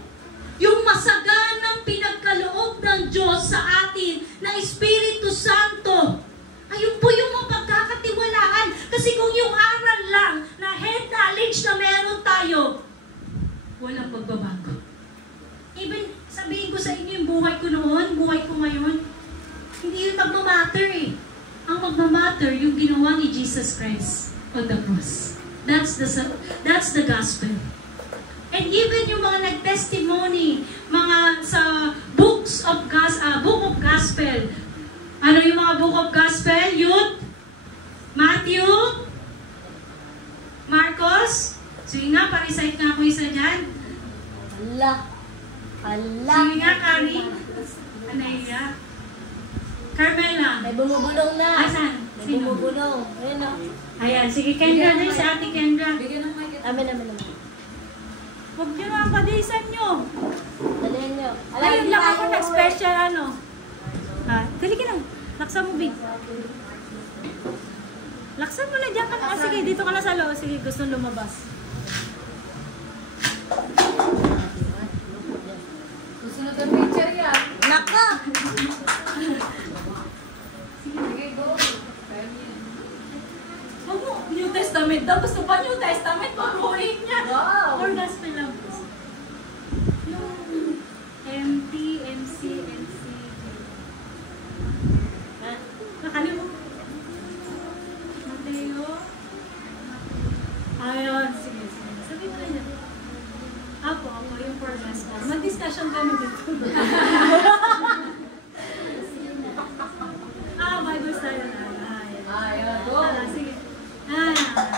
Yung masaganang pinagkaloob ng Diyos sa atin na Espiritu Santo. Ayun po yung mapagkakatiwalaan. Kasi kung yung aral lang na head knowledge na meron tayo, walang magbabago. Even sabihin ko sa inyo yung buhay ko noon, buhay ko ngayon, hindi yun magmamatter Ang magmamatter yung ginawa ni Jesus Christ on the cross. That's the gospel. And even yung mga nag-testimony, mga sa book of gospel. Ano yung mga book of gospel? Youth? Matthew? Marcos? Sige nga, parecite nga ako isa dyan. Allah. Sige nga, Kari. Anaya. Carmela. May bumubulong na. Asan? May Sino? bumubulong. Ayun o. Ayan, sige, Kendra na si Ate Kendra. Amin. Huwag nyo mga padisan nyo. Dalhin nyo. Ayun lang ako nag-special dali ka lang. Laksan mo, Big. Laksan mo na dyan ka na. Sige, dito ka na sa loob. Sige, gusto lumabas. Susunod ang picture yan. Naka! Sige, go. Huwag mo, New Testament daw. Gusto pa New Testament, paruhin niya. Wow. Or gospel lang. Yung MT, MC. Nakalimutan. Mateo. Ayun, sige. Sabi mo na yan. Ako, yung for gospel. Mag-discussion kami dito.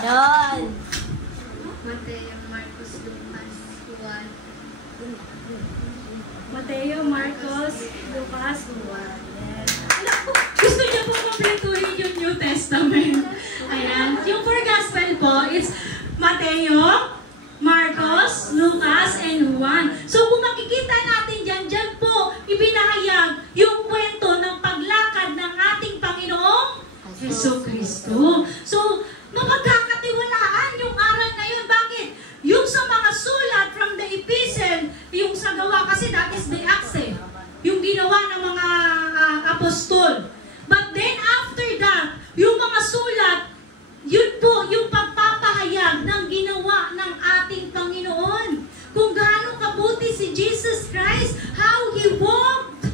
Yan. Mateo, Marcos, Lucas, Juan. Mateo, Marcos, Lucas, Juan. Yes. Gusto niyo po kompletuhin yung New Testament. Ayan. Yung four gospel po, it's Mateo, Marcos, Lucas, and Juan. So kung makikita natin dyan po, ibinahayag yung kwento ng paglakad ng ating Panginoong Jesucristo. So, mapagkakatiwalaan yung aral na yun. Bakit? Yung sa mga sulat from the epistle, yung sa gawa, kasi that is the acts eh. Yung ginawa ng mga apostol. But then after that, yung mga sulat, yun po yung pagpapahayag ng ginawa ng ating Panginoon. Kung gaano kabuti si Jesus Christ, how He walked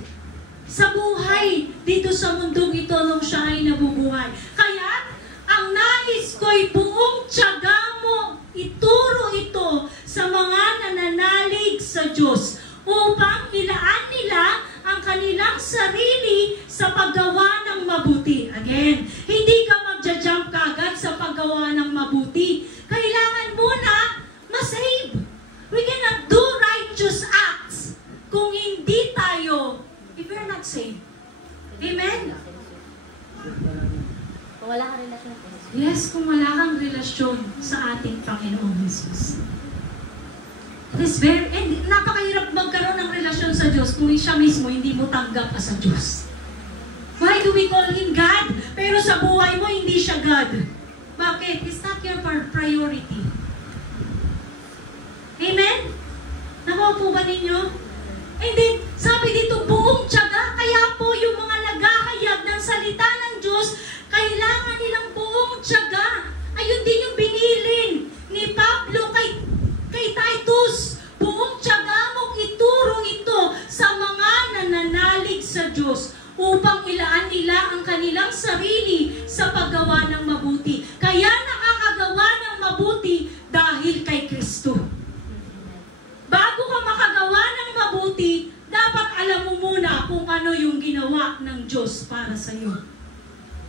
sa buhay dito sa mundong ito nung siya ay nabubuhay. Kaya, ang nais ko'y buong tiyaga mo, ituro ito sa mga nananalig sa Diyos upang ilaan nila ang kanilang sarili sa paggawa ng mabuti. Again, hindi ka magja-jump kagad sa paggawa ng mabuti. Kailangan muna ma-save. We cannot do righteous acts kung hindi tayo, if we're not saved. Amen? Kung wala kang relasyon sa Jesus. Yes, kung wala kang relasyon sa ating Panginoong Jesus. It is very, and napakahirap magkaroon ng relasyon sa Diyos kung siya mismo hindi mo tanggap as a Diyos. Why do we call Him God? Pero sa buhay mo, hindi siya God. Bakit? It's not your priority. Amen? Nakuha po ba ninyo? And then, sabi dito, buong tiyaga, kaya po yung mga naghahayag ng salita ng Diyos, kailangan nilang buong tiyaga. Ayun din yung binilin ni Pablo kay Titus. Buong tiyaga mong ituro ito sa mga nananalig sa Diyos upang ilaan nila ang kanilang sarili sa paggawa ng mabuti. Kaya nakakagawa ng mabuti dahil kay Kristo. Bago ka makagawa ng mabuti, dapat alam mo muna kung ano yung ginawa ng Diyos para sa iyo.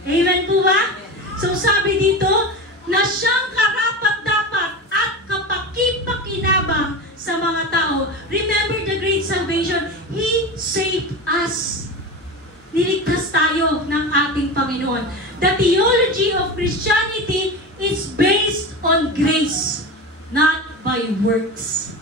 Amen po ba? So sabi dito, na siyang karapat-dapat at kapaki-pakinabang sa mga tao. Remember the great salvation. He saved us. Niligtas tayo ng ating Panginoon. The theology of Christianity is based on grace, not by works.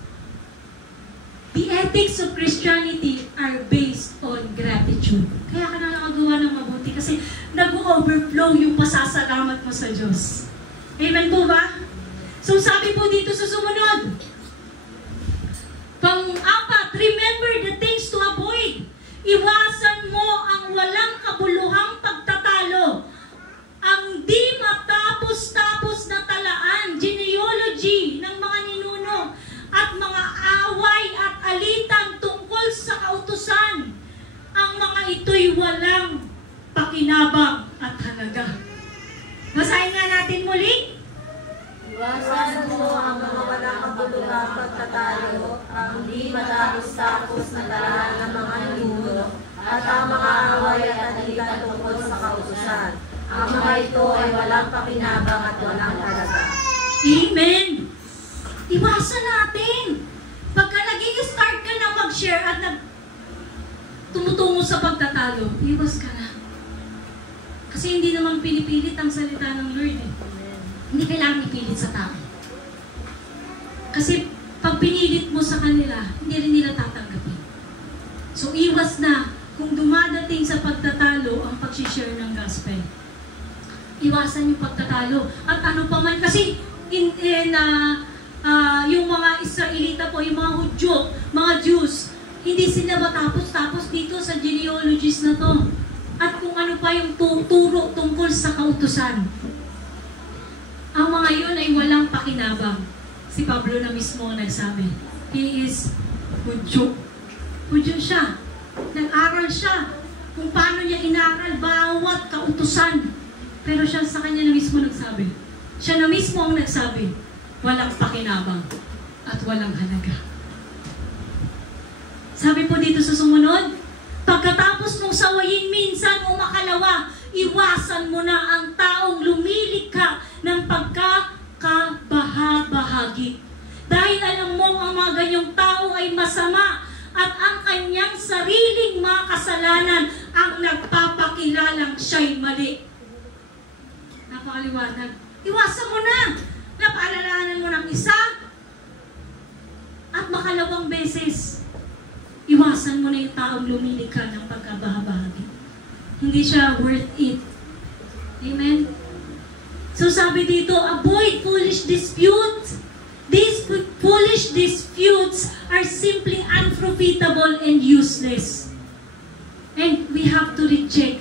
The ethics of Christianity are based on gratitude. Kaya ka na nakagawa ng mabuti kasi nag-overflow yung pasasalamat mo sa Diyos. Amen po ba? So sabi po dito sa sumunod, pang-apat, remember the things to avoid. Iwasan mo ang walang kabuluhang pagtatalo, ang di matapos-tapos na talaan, genealogy ng mga ninuno, at mga away at alitan tungkol sa kautusan. Ang mga ito'y walang pakinabang at halaga. Basahin nga natin muli. Iwasan mo ang mga walang kabuluhang pagtatalo, ang di matapos-tapos na talaan ng mga ninuno, at ang mga away at alitan tungkol sa kautusan. Ang mga ito ay walang pakinabang at walang halaga. Amen! Iwasan natin. Pagka nag-i-start ka na mag-share at tumutungo sa pagtatalo, iwas ka na. Kasi hindi naman pinipilit ang salita ng Lord eh. Hindi kailangan ipilit sa tao. Kasi pag pinilit mo sa kanila, hindi rin nila tatanggapin. So iwas na kung dumadating sa pagtatalo ang pag-share ng gospel. Iwasan yung pagtatalo. At ano pa man, kasi yung mga Israelita po, yung mga Hudyo, mga Jews, hindi sila matapos-tapos dito sa genealogies na to. At kung ano pa yung turo tungkol sa kautusan. Ang mga yun ay walang pakinabang. Si Pablo na mismo nagsabi, he is Hudyo. Hudyo siya. Nag-aral siya kung paano niya inaral bawat kautusan. Pero siya sa kanya na mismo nagsabi. Siya na mismo ang nagsabi, walang pakinabang at walang halaga. Sabi po dito sa sumunod, pagkatapos mong sawayin minsan o makalawa, iwasan mo na ang taong lumilikha ng kasalanan ang nagpapakilalang siya'y mali. Napakaliwanag. Iwasan mo na. Napaalalahanan mo ng isa. At makalawang beses, iwasan mo na yung taong lumilikha ng pagkabahabahagi. Hindi siya worth it. Amen? So sabi dito, avoid foolish disputes. These foolish disputes are simply unprofitable and useless. And we have to reject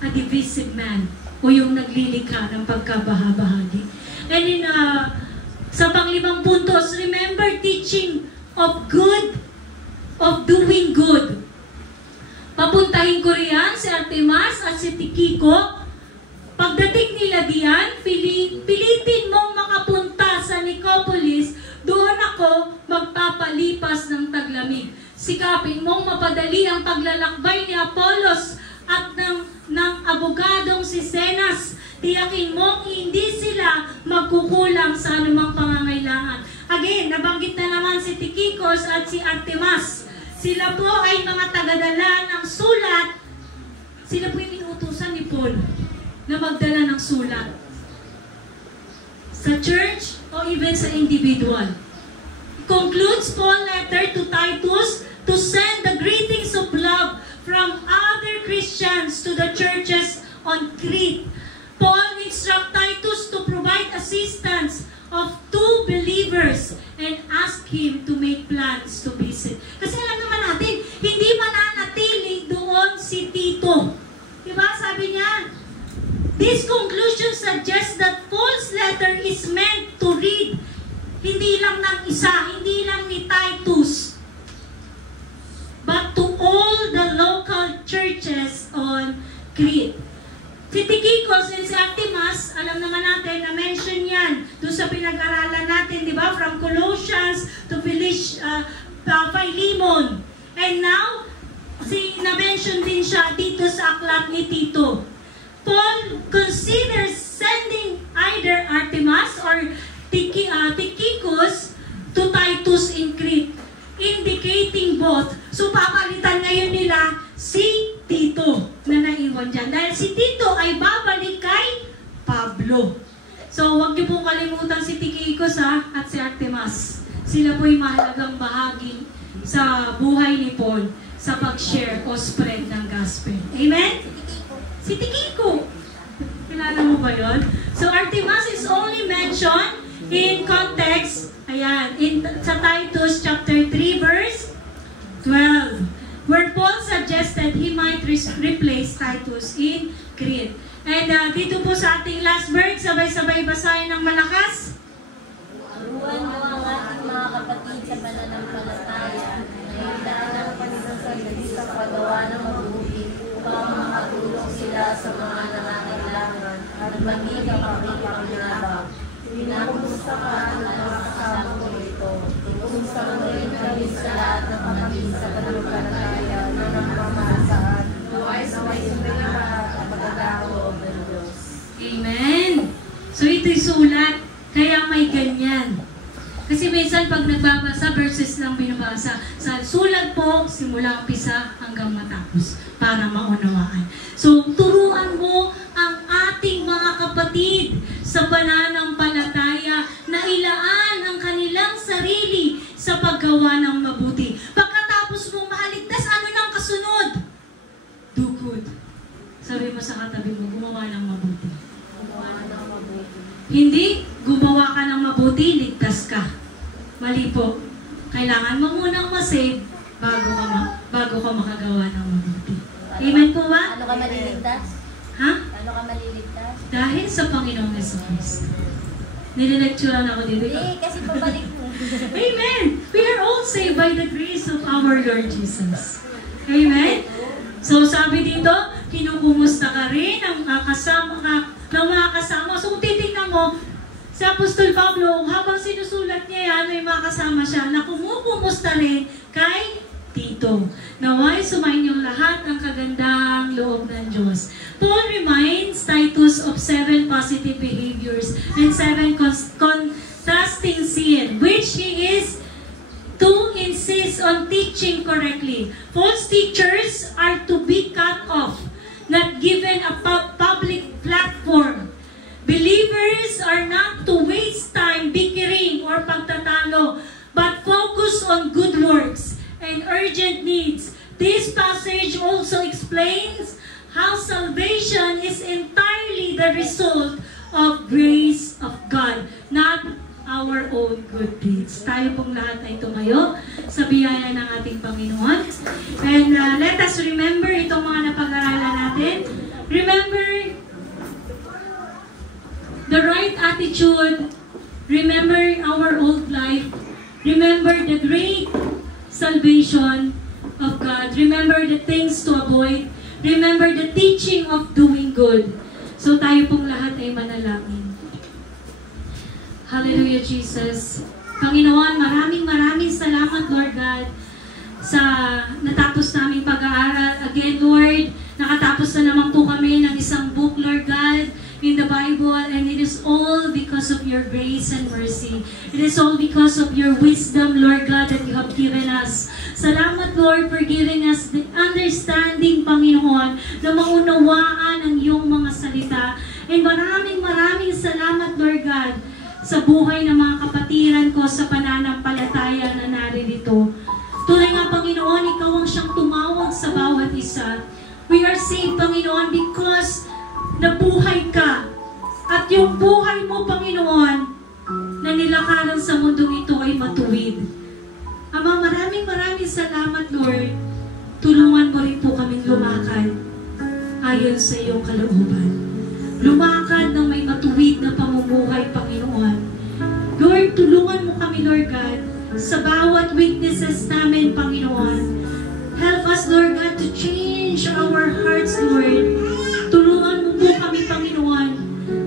a divisive man o yung naglilikha ng pagkabahabahagi. And in sa pang-5 puntos, remember teaching of good, of doing good. Papuntahin ko riyan si Artemas at si Tikiko. Pagdating nila diyan, pilitin mong makapunta sa Nicopolis, doon ako magpapalipas ng taglamig. Sikapin mong mapadali ang paglalakbay ni Apollos at ng abogadong si Zenas. Tiyakin mong hindi sila magkukulang sa anumang pangangailangan. Again, nabanggit na naman si Tychicus at si Artemas. Sila po ay mga tagadala ng sulat. Sila po yung inutusan ni Paul na magdala ng sulat sa church o even sa individual. Concludes Paul's letter to Titus to send the greetings of love from other Christians to the churches on Crete. Paul instructs Titus to provide assistance of 2 believers and ask him to make plans to visit. Kasi alam naman natin, hindi mananatili doon si Tito. Diba? Sabi niya, this conclusion suggests that Paul's letter is meant to read hindi lang ng isa, hindi lang ni Titus, but to all the local churches on Crete. Si Tychicus and si Artemas, alam naman natin, na-mention yan doon sa pinag-aralan natin, di ba? From Colossians to Philemon. And now, na-mention din siya dito sa aklat ni Tito. Paul considers sending either Artemas or Tychicus to Titus in Crete, indicating both. So, papalitan ngayon nila si Tito na naiwan dyan. Dahil si Tito ay babalik kay Pablo. So, huwag niyo pong kalimutan si Tychicus at si Artemas. Sila po'y mahalagang bahagi sa buhay ni Paul sa pag-share o spread ng gospel. Amen? Si Tychicus. Kilala mo ba yun? So, Artemas is only mentioned in context, ayan, sa Titus chapter 3 verse 12, where Paul suggested he might replace Titus in Crete. And dito po sa ating last verse, sabay-sabay basahin ng malakas. Turuan mo ang ating mga kapatid sa pananampalataya na hindaan ang panisasali sa paggawa ng mabuti upang makatulong sila sa mga nangangailangan at maging kapag-ipanginabang. Pinakumusta ka ng mga kasama ko ito. Kumusta mo rin kami sa lahat ng kapatid sa pananampalataya na nagmamahasaan. Naway sumay lahat ang pagkakao ng Diyos. Amen! So ito'y sulat, kaya may ganyan. Kasi minsan pag nagbabasa, verses lang binabasa. Sa sulat po, simula umpisa hanggang matapos para maunawaan. So turuan mo ang ating mga kapatid sa pananampalataya na ilaan ang kanilang sarili sa paggawa ng mabuti. Pagkatapos mong mahaligtas, ano nang kasunod? Do good. Sabi mo sa katabi mo, gumawa ng mabuti. Hindi, gumawa ka ng mabuti, ligtas ka. Mali po. Kailangan mo munang masave bago ka makagawa ng mabuti. Amen po ba? Ano ka maliligtas? Ha? Ano ka maliligtas? Dahil sa Panginoong Jesucristo. Nililecturean ako dito. Hindi, kasi pabalik mo. Amen! We are all saved by the grace of our Lord Jesus. Amen? So sabi dito, kinukumusta ka rin ng mga kasama. So kung titignan mo, si Apostol Pablo, habang sinusulat niya yan, may mga kasama siya na kumukumusta rin kay Tito. Naway sumayin lahat ng kagandang loob ng Diyos. Paul reminds Titus of 7 positive behaviors and 7 contrasting sin, which he is to insist is on teaching correctly. False teachers are to be cut off, not given a public platform. Believers are not to waste time bickering or pagtatalo, but focus on good works and urgent needs. This passage also explains how salvation is entirely the result of grace of God, not our own good deeds. Tayo pong lahat ay tumayo sa biyaya ng ating Panginoon. And let us remember itong mga napag-aralan natin. Remember the right attitude. Remember our old life. Remember the great salvation of God. Remember the things to avoid. Remember the teaching of doing good. So tayo pong lahat ay manalangin. Hallelujah, Jesus. Panginoon, maraming salamat, Lord God, sa natapos naming pag-aaral. Again, Lord, nakatapos na naman po kami ng isang book, Lord God, in the Bible, and it is all because of your grace and mercy. It is all because of your wisdom, Lord God, that you have given us. Salamat, Lord, for giving us the understanding, Panginoon, na maunawaan ang iyong mga salita. And maraming salamat, Lord God, sa buhay ng mga kapatiran ko sa pananampalataya na naririto. Tunay nga, Panginoon, ikaw ang siyang tumawag sa bawat isa. We are saved, Panginoon, because nabuhay ka. At yung buhay mo, Panginoon, na nilakaran sa mundong ito ay matuwid. Ama, maraming salamat, Lord. Tulungan mo rin po kaming lumakad ayon sa iyong kalooban. Lumakad ng may matuwid na pamumuhay, Panginoon. Lord, tulungan mo kami, Lord God, sa bawat weaknesses namin, Panginoon. Help us, Lord God, to change our hearts, Lord. Tulungan mo po kami, Panginoon,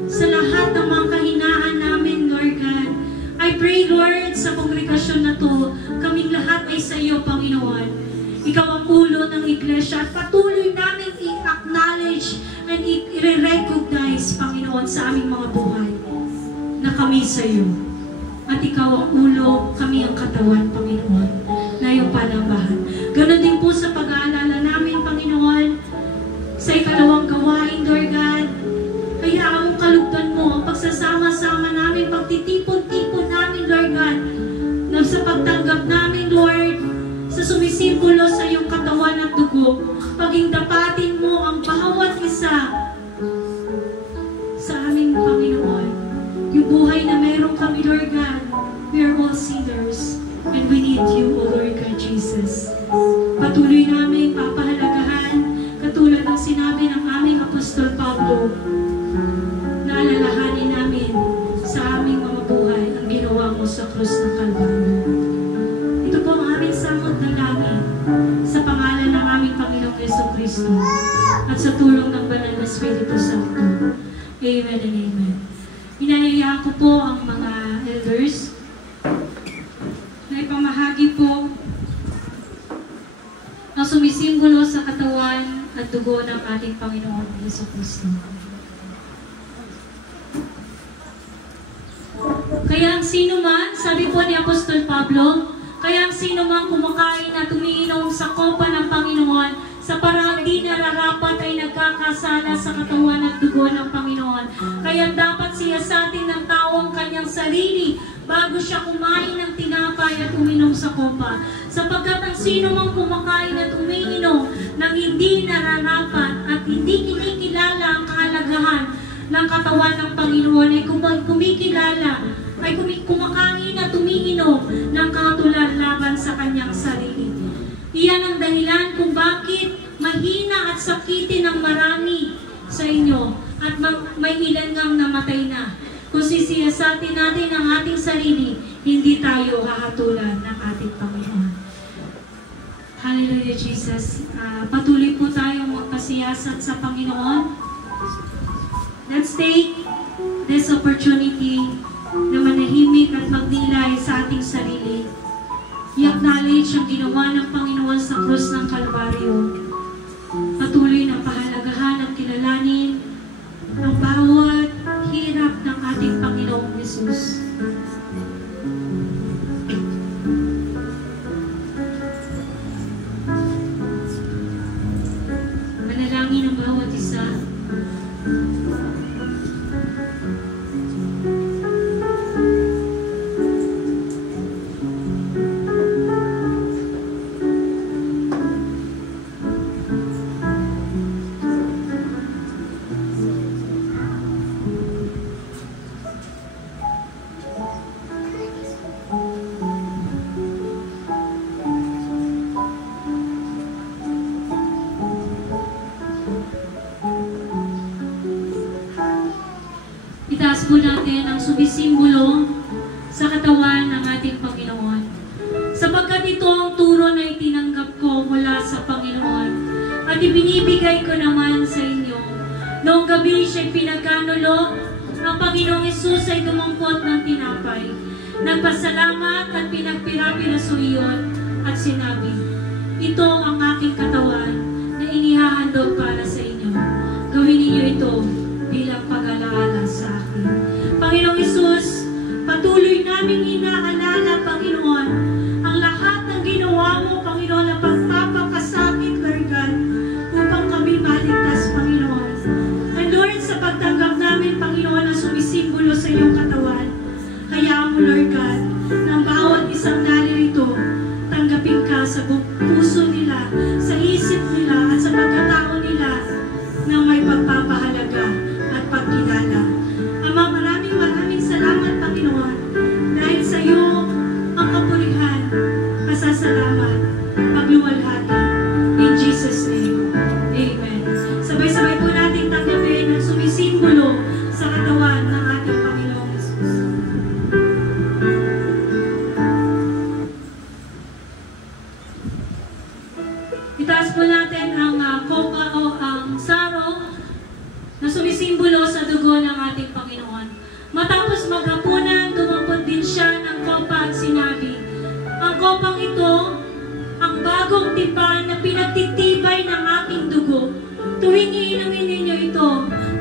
sa lahat ng mga kahinaan namin, Lord God. I pray, Lord, sa kongregasyon na to, kaming lahat ay sa iyo, Panginoon. Ikaw ang ulo ng iglesia at patuloy namin i-acknowledge and i-recognize, Panginoon, sa aming mga buhay na kami sa iyo. At ikaw ang ulo, kami ang katawan, Panginoon, na iyong panambahan. Ganon din po sa pag-aalala namin, Panginoon, sa ikalawang gawain, Lord God. Kaya ang kalugdan mo, ang pagsasama-sama namin, pagtitipon-tipon namin, Lord God, na sa pagtanggap namin, Lord, sa sumisimbolo sa iyong katawan at dugo, paging dapatin mo ang bawat isa sa aming Panginoon. Yung buhay na meron kami, Lord God, we are all sinners and we need you, O Lord God Jesus. Patuloy namin papahalagahan, katulad ng sinabi ng aming Apostol Pablo, na alalahanin namin sa aming mga buhay ang ginawa mo sa krus ng Kalbaryo. Ito po ang aming samot na langin sa pangalan ng aming Panginoong Jesucristo at sa tulong ng Banal na Espiritu Santo. Amen and amen. Inayayaan ko po ang mga elders na ipamahagi po ang sumisimbolo sa katawan at dugo ng ating Panginoong Jesucristo. Kaya ang sino man, sabi po ni Apostol Pablo, kaya ang sino man kumakain at umiinom sa kopa ng Panginoon sa parang di nararapat ay nagkakasala sa katawan at dugo ng Panginoon. Kaya dapat siyasatin ng tao ang kanyang sarili bago siya kumain ng tinapay at uminom sa kopa. Sapagkat ang sino man kumakain at umiinom ng hindi nararapat at hindi kinikilala ang kahalagahan ng katawan ng Panginoon ay kumakain at umiinom ng katulad laban sa kanyang sarili. Iyan ang dahilan kung bakit mahina at sakitin ng marami sa inyo at may ilan ngang namatay na. Kung sisiyasatin natin ang ating sarili, hindi tayo hahatulan ng ating Panginoon. Hallelujah, Jesus. Patuloy po tayong magpasiyasat sa Panginoon. Let's take this opportunity na manahimik at magnilay sa ating sarili. I-acknowledge ang ginawa ng Panginoon sa krus ng Kalbaryo. Patuloy na pahalagahan at kilalanin ang bawat hirap ng ating Panginoong Jesus. ating Panginoon. Sapagkat ito ang turo na itinanggap ko mula sa Panginoon at ibinibigay ko naman sa inyo. Noong gabi siya'y pinagkanulo, ang Panginoong Hesus ay dumangkot ng tinapay. Nagpasalamat at pinagpira-piraso iyon at sinabi, ito ang aking katawan na inihahandog para sa inyo. Gawin ninyo ito bilang pag-alaala sa akin. Panginoong Hesus, patuloy naming inaalala, Panginoon, ang lahat ng ginawa mo, Panginoon, na pagpapakasakit, Lord God, upang kami maligtas, Panginoon. And Lord, sa pagtanggap namin, Panginoon, na sumisimbolo sa iyong katawan, hayaan mo, Lord God, ng bawat isang naririto, tanggapin ka sa puso nila, sa isip nila, at sa pagkatao nila na may pagpapahalaga at pagkilala. Ama, maraming salamat, Panginoon, dahil sa iyo ang kapurihan, pasasalamat, pagluwalhati. In Jesus' name, Amen. Sabay-sabay po natin tanggapin ang sumisimbolo sa katawan ng ating Panginoong Hesus. Itaas po natin ang kopa o ang saro na sumisimbolo sa dugo ng ating Panginoon. Matapos maghapunan, dumampot din siya ng kopa at sinabi, ang kopang ito, ang bagong tipan na pinagtitibay ng aking dugo. Tuwing iinumin ninyo ito,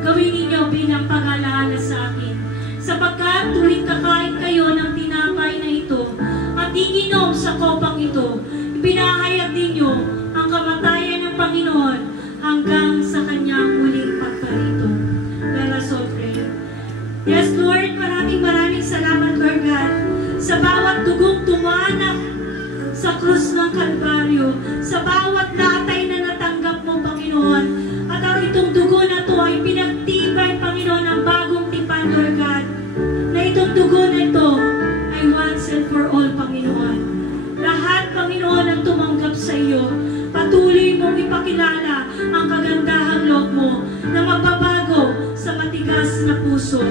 gawin ninyo bilang pag-alaala sa akin. Sapagkat tuwing kakain kayo ng tinapay na ito at iinom sa kopang ito, ipinahayag ninyo ang kamatayan ng Panginoon hanggang sa kanyang muling pagparito. Let us all pray. Yes, Lord, maraming salamat, Lord God, sa bawat dugong tumanak sa krus ng Kalbaryo, sa bawat latay na natanggap mo, Panginoon, at ang itong dugo na ito ay pinagtibay, Panginoon, ang bagong tipan, Lord God, na itong dugo na ito ay once and for all, Panginoon. Lahat, Panginoon, ang tumanggap sa iyo, patuloy mong ipakilala ang kagandahang loob mo na magbabago sa matigas na puso.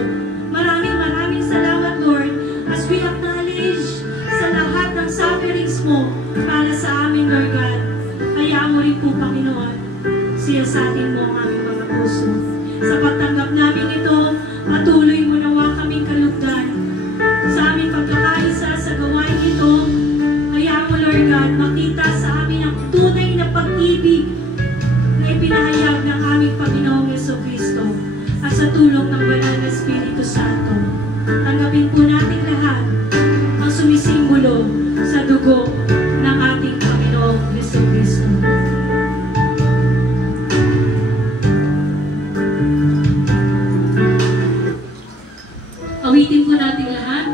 Maraming salamat, Lord, as we acknowledge sa lahat ng sufferings mo para sa amin, Lord God. Hayaan mo rin po, Panginoon, siyasatin mo ang aming mga puso. Sa pagtanggap namin ito, patuloy mo nawa kaming kalugdan. Sa aming pagkakaisa sa gawain ito, hayaan mo, Lord God, makita sa amin ang tunay na pag-ibig na ipinahayag ng aming Panginoong Jesucristo at sa tulong ng Banal na Espiritu Santo. Tanggapin po natin lahat ang sumisimbolo sa dugo ng ating Panginoong Jesucristo. Awitin po natin lahat.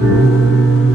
Amen.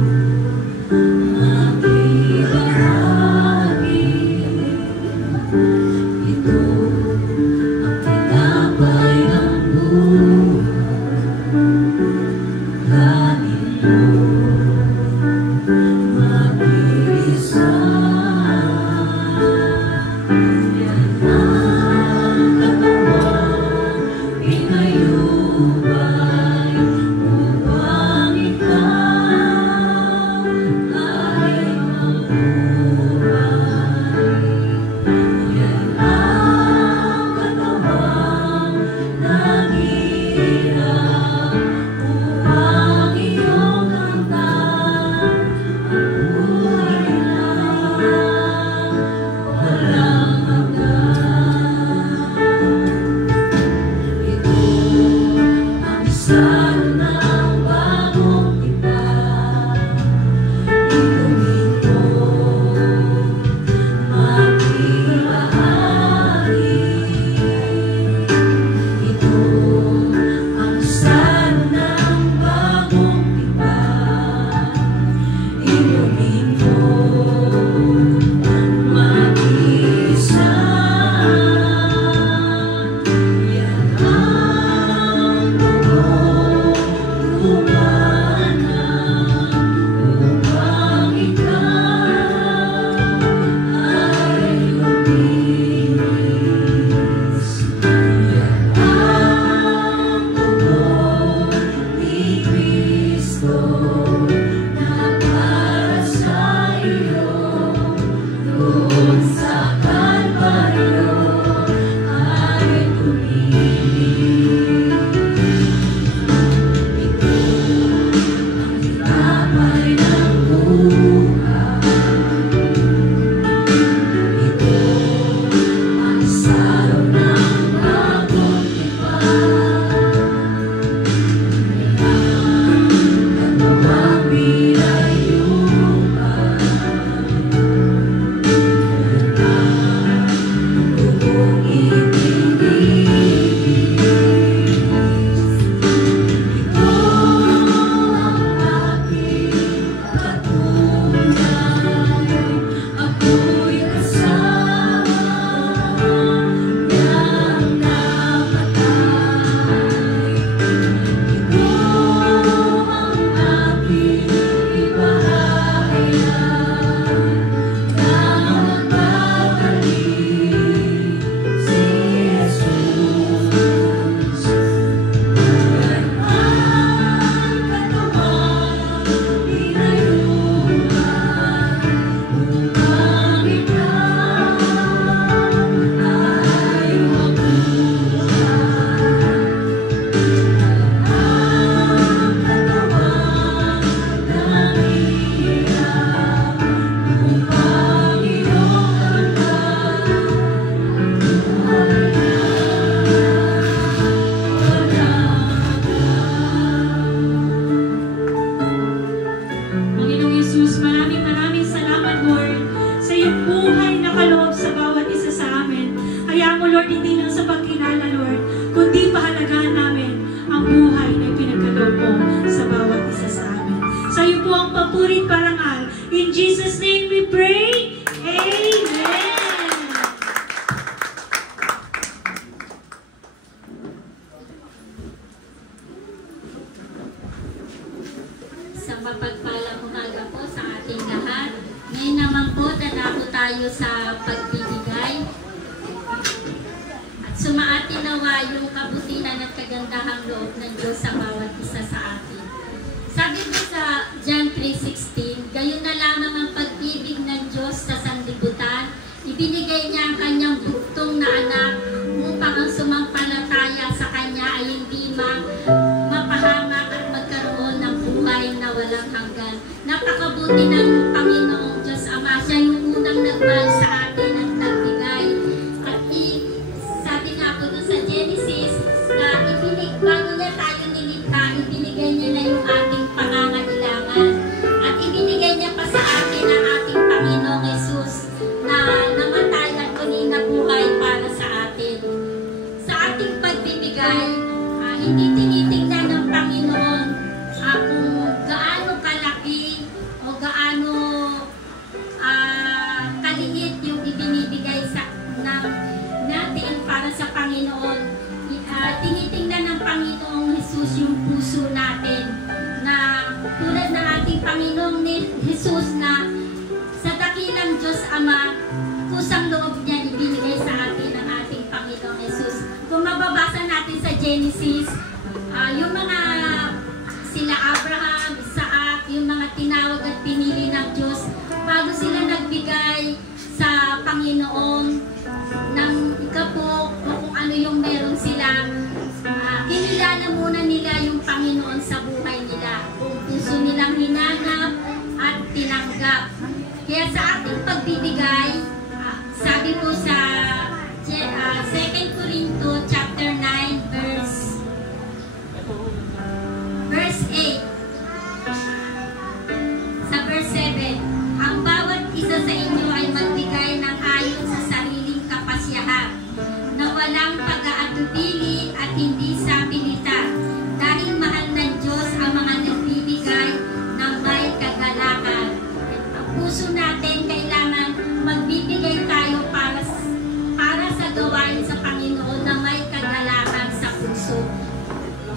Lord, hindi lang sa pagkilala, Lord, kundi pahalagahan namin ang buhay na pinagkaloob mo sa bawat isa sa amin. Sa iyo po ang papurit parangal. In Jesus' name we pray. Amen. Sa mapagpalang umaga po sa ating lahat. Ngayon naman po, dadako tayo sa pagbibigay. At sumaati nawa yung kabutihan at kagandahang loob ng Diyos sa bawat isa sa atin. Sabi po sa John 3:16, gayon na lamang ang pag-ibig ng Diyos sa sanlibutan, ibinigay niya ang kanyang buktong na anak upang ang sumampalataya sa kanya ay hindi mapahamak at magkaroon ng buhay na walang hanggan. Napakabuti ng Panginoong Diyos Ama. Siya yung unang nagmahal sa atin at nagbigay. At sabi nga po doon sa Genesis na bago niya tayo nilikha, ibinigay niya na yung ating pangangailangan. At ibinigay niya pa sa atin ang ating Panginoong Jesus na namatay at muli nabuhay para sa atin. Sa ating pagbibigay, hindi tinitingnan ng Panginoon kung gaano kalaki o gaano kaliit yung ibinibigay natin para sa Panginoon. Tinitingnan ng Panginoong Jesus yung puso natin na tulad ng ating Panginoong Jesus na sa dakilang Diyos Ama, kusang loob niya ibinigay sa atin ang ating Panginoong Jesus. Kung mababasa natin sa Genesis, yung mga sila Abraham, Isaac, yung mga tinawag at pinili ng Diyos, bago sila nagbigay sa Panginoon ng ikapok o kung ano yung meron sila, kinilala muna nila yung Panginoon sa buhay nila, kung puso nilang hinanap at tinanggap. Kaya sa ating pagbibigay, sabi po sa 2 Corinto chapter 9 verse 8, sa verse 7, ang bawat isa sa inyo ay magbigay ng ayon sa sariling kapasyahan, na walang pag-aatubili at hindi sa militar, dahil mahal ng Diyos ang mga nagbibigay ng may kagalakan. Ang puso natin kailangan magbibigay tayo para sa gawain sa Panginoon na may kagalakan sa puso.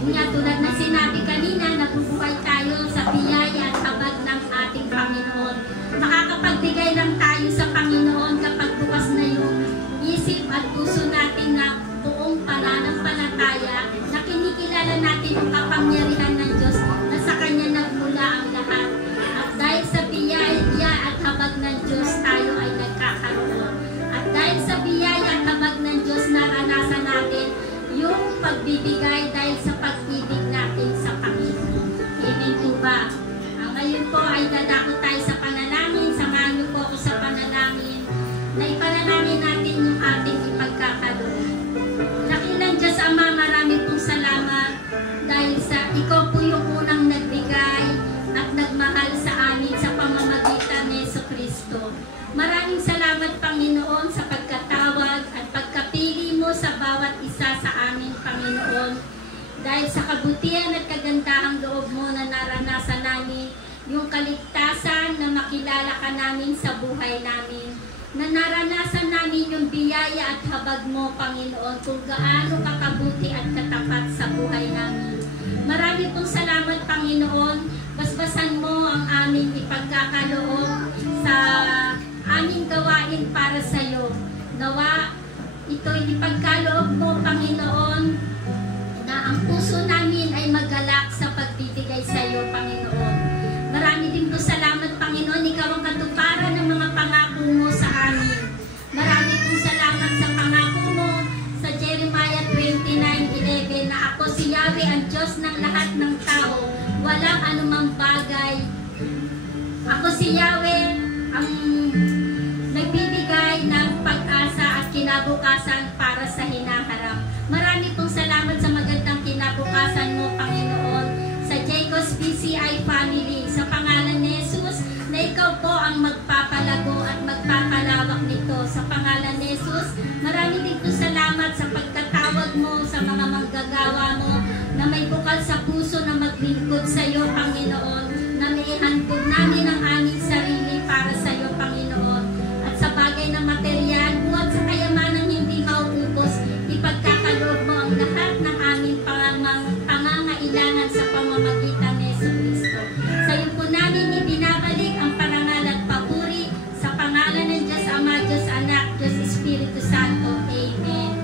Nga tulad na sinabi kanina, nabubuhay tayo sa biyaya at habag ng ating Panginoon. Makakapagbigay lang tayo sa Panginoon kapag bukas na yung isip at puso natin na buong pananampalataya, na kinikilala natin ang kapangyarihan ng Diyos na sa Kanya nagmula ang lahat. At dahil sa biyaya at habag ng Diyos, tayo ay nagkakaroon. At dahil sa biyaya at habag ng Diyos, naranasan natin yung pagbibigay dahil sa pag-ibig natin sa Panginoon. Amen po ba? Ngayon po ay dadako tayo sa panalangin. Samahan niyo po ako sa panalangin na ipanalangin natin yung ating ipagkakaloob. Dakilang Diyos Ama, marami pong salamat dahil sa ikaw po yung unang nagbigay at nagmahal sa amin sa pamamagitan ni Jesucristo. Maraming salamat, Panginoon, sa pagkatawag at pagkapili mo sa bawat isa sa amin, Panginoon. Dahil sa kabutihan at kagandahang loob mo na naranasan namin, yung kaligtasan na makilala ka namin sa buhay namin, na naranasan namin yung biyaya at habag mo, Panginoon, kung gaano kakabuti at katapat sa buhay namin. Marami pong salamat, Panginoon. Basbasan mo ang aming ipagkakaloob sa aming gawain para sa iyo. Nawa, ito'y ipagkaloob mo, Panginoon, na ang puso namin ay maggalak sa pagbibigay sa iyo, Panginoon. Marami din po salamat, Panginoon. Ikaw ang katuparan ng mga pangako mo sa amin. Marami pong salamat sa pangako mo sa Jeremiah 29:11 na ako si Yahweh, ang Diyos ng lahat ng tao. Walang anumang bagay. Ako si Yahweh, ang nagbibigay ng pag-asa at kinabukasan para sa hinaharap. Marami pong salamat sa magandang kinabukasan mo, Panginoon, sa Jacob's PCI family, sa pangalan ni Jesus, na ikaw po ang magpapalago at magpapalawak nito. Sa pangalan ni Jesus, marami din po salamat sa puso na maglingkod sa iyo, Panginoon, na maihandog namin ang aming sarili para sa iyo, Panginoon. At sa bagay na material, bukod sa kayamanang hindi mauubos, ipagkakaloob mo ang lahat ng aming pangangailangan sa pamamagitan ni Jesucristo. Sa iyo po namin ibinabalik ang parangal at papuri sa pangalan ng Diyos Ama, Diyos Anak, Diyos Espiritu Santo. Amen.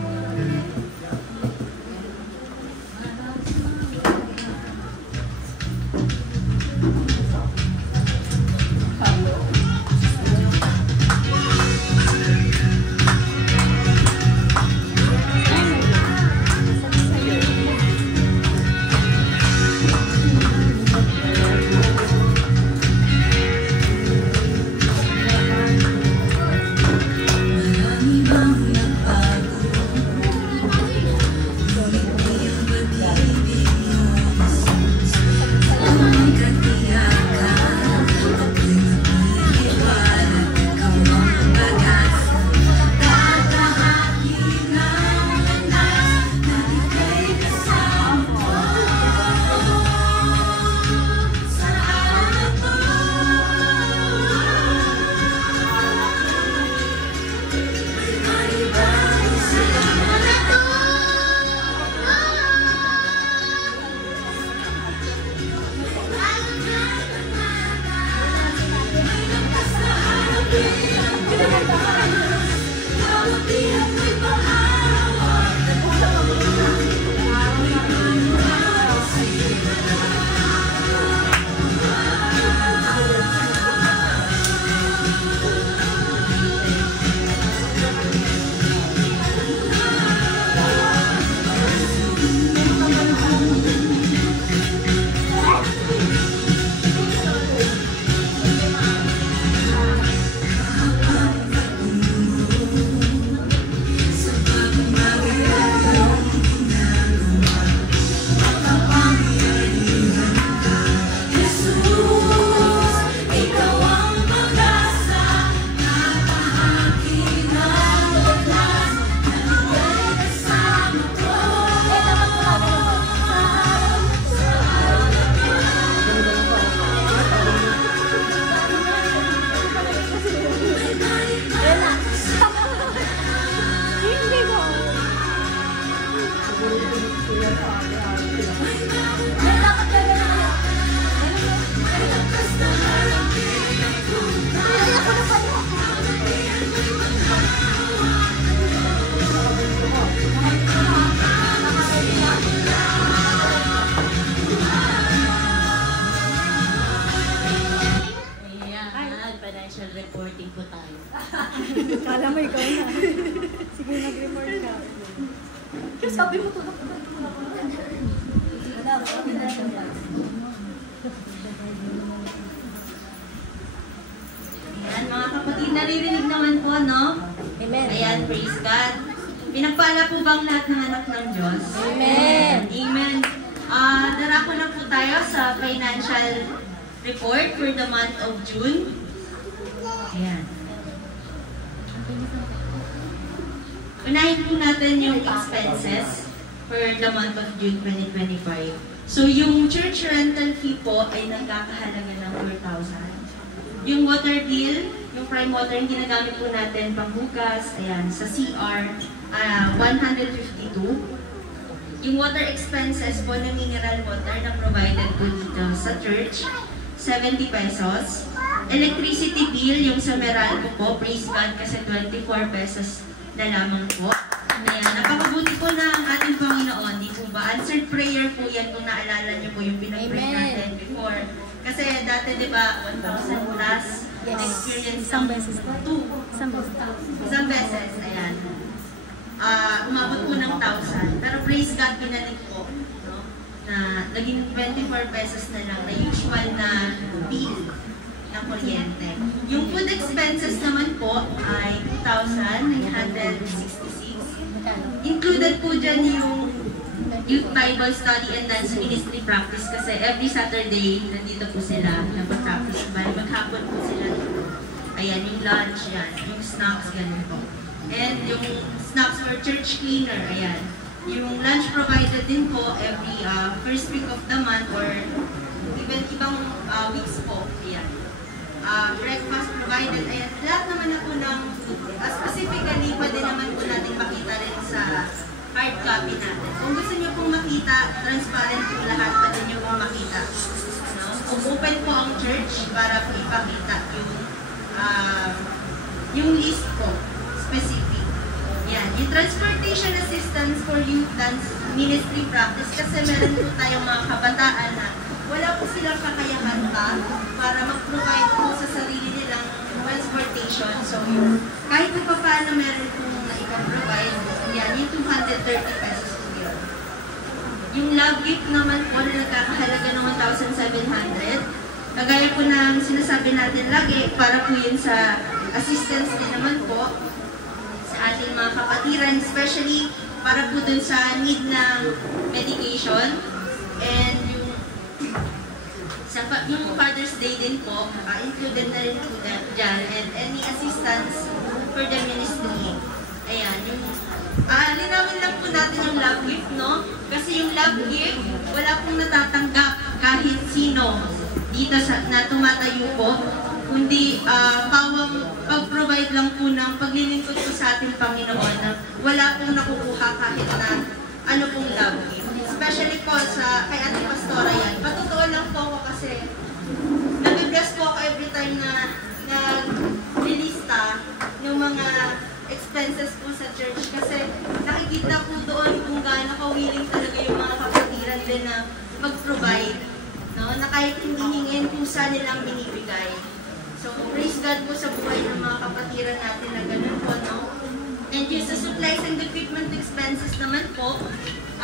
Financial reporting po tayo. Kala mo ikaw na. Sige, mag-report ka. Sabi mo ito na. Ayan, mga kapatid, naririnig naman po, no? Amen. Ayan, praise God. Pinagpala po bang lahat ng anak ng Diyos? Amen. Amen. Darako na po tayo sa financial report for the month of June. Ayan. Unahin po natin yung expenses for the month of June 2025. So, yung church rental fee po ay nagkakahalaga ng 4,000. Yung water bill, yung prime water yung ginagamit po natin panghugas, ayan, sa CR, 152. Yung water expenses po ng mineral water na provided po dito sa church, 70 pesos. Electricity bill, yung sa Meralco po, praise God, kasi 24 pesos na lamang po. Ayan, napakabuti po na ang ating Panginoon, di po ba? Answered prayer po yan kung naalala niyo po yung pinag-pray natin before. Kasi dati, di ba, 1,000 plus, experience Isang beses po. 2. Isang beses, ayan. Umabot po ng 1,000. Pero praise God, binalik po, no? Na naging 24 pesos na lang, na usual na bill ng kuryente. Yung food expenses naman po ay 2,966. Included po dyan yung Youth Bible Study and Dance Ministry Practice kasi every Saturday nandito po sila nag-practice. Maghapon po sila. Ayan, yung lunch, yan. Yung snacks, ganun po. And yung snacks for church cleaner, ayan. Yung lunch provided din po every first week of the month or even ibang weeks po. Ayan. Breakfast provided. Ayan. Lahat naman na po ng specifically, pwede naman po natin makita rin sa hard copy natin. Kung gusto nyo pong makita, transparent po lahat, pwede nyo pong makita. No? Kung open po ang church para po ipakita yung list po, specific. Yan. Yung transportation assistance for youth dance ministry practice kasi meron po tayong mga kabataan na wala po silang kakayahan pa para mag-provide po sa sarili nilang transportation. So, kahit pa paano meron pong naipag-provide, yan, yung 230 pesos po yun. Yung love gift naman po na nagkakahalaga ng 1,700. Kagaya po ng sinasabi natin lagi, para po yun sa assistance din naman po sa ating mga kapatiran, especially para po dun sa need ng medication and yung Father's Day din po, included na rin po dyan, and any assistance for the ministry. Ayan, yung linawin lang po natin yung love gift, no? Kasi yung love gift, wala pong natatanggap kahit sino dito na tumatayo po, kundi pag-provide lang po ng paglilingkod po sa ating Panginoon na wala pong nakukuha kahit na ano pong love gift. Especially po kay Ate Pastora yan. Patotoo lang po ako kasi nabibless po ako every time na nag-lista ng mga expenses po sa church kasi nakikita po doon kung gaano ka-willing talaga yung mga kapatiran din na mag-provide, no? Na kahit hindi hingin kung saan nilang binibigay. So, praise God po sa buhay ng mga kapatiran natin na ganun po, no? And yung sa supplies and equipment expenses naman po,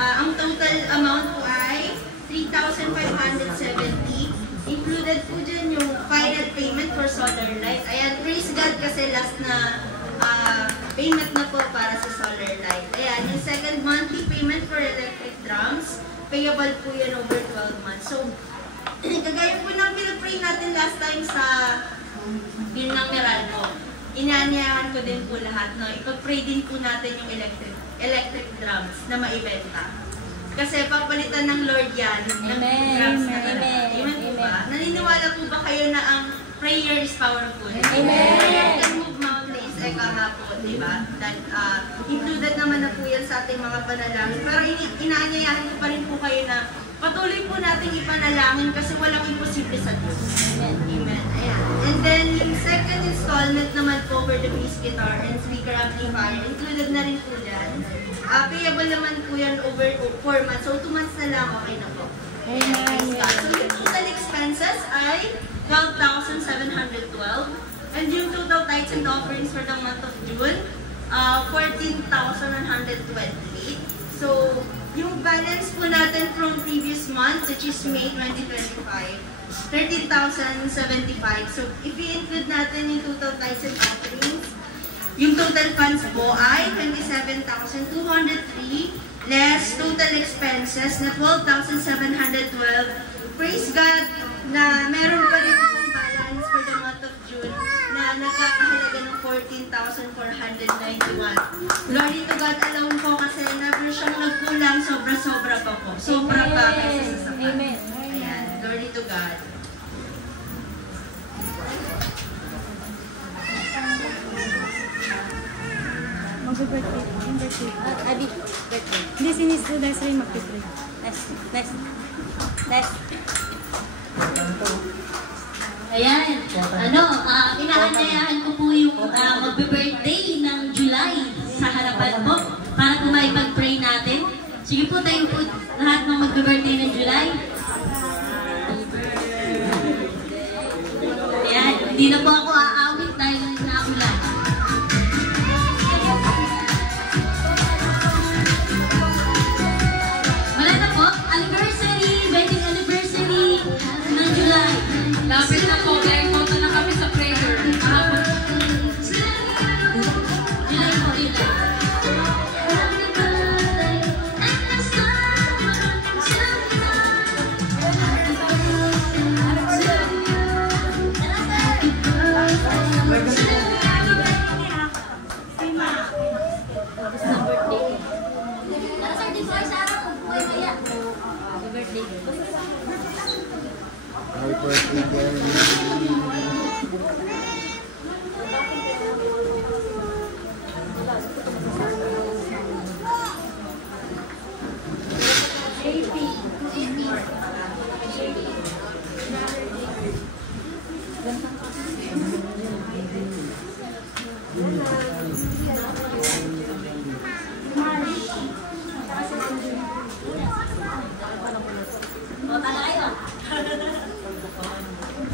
ang total amount po ay 3,570. Included po dyan yung final payment for solar light. Ayan, praise God kasi last na payment na po para sa solar light. Ayan, yung second monthly payment for electric drums, payable po yan over 12 months. So, kagaya po ng pinag-pray natin last time sa bill ng Meralco. Inanyahan ko din po lahat, no? Ipag-pray din po natin yung electric drums na maibenta. Kasi papalitan ng Lord yan ng drums na talaga. Amen po ba? Naniniwala po ba kayo na ang prayer is powerful? Amen! Prayer can move mountains, eka nga po, diba? Included naman na po yan sa ating mga panalangin. Pero inaanyayahan ko pa rin po kayo na patuloy po natin ipanalangin kasi walang imposible sa Diyos. Amen. Amen. Ayan. And then, yung second installment naman po for the bass guitar and speaker amplifier, included na rin po dyan. Payable naman po yan over 4 months. So, 2 months na lang, okay na po. Amen. So, yung total expenses ay 12,712. And yung total tithes and offerings for the month of June, 14,128. So, yung balance po natin from previous month, which is May 2025, 13,075. So, if i-include natin yung total tithes and offerings, yung total funds po ay 27,203 less total expenses na 12,712. Praise God na meron pa rin yung balance for the month of June na nagkakahalaga ng 14,491. Glory to God alone po kasi never siyang nagkulang, sobra-sobra pa po. Sobra pa kasi sa sapat. Amen. Ayan, glory to God. Mag-birthday. Adi, birthday. Hindi, sinis to dance rin mag-birthday. Next. Ayan, inaanyayahan ko po yung magbe-birthday ng July sa harapan po para po maipag-pray natin. Sige po, tayo po lahat ng magbe-birthday ng July. Ayan, hindi na po ako aawit dahil naulan. Wala na po, wedding anniversary ng July. Lapit na po, kaya punta na kami sa prayer. July po, July.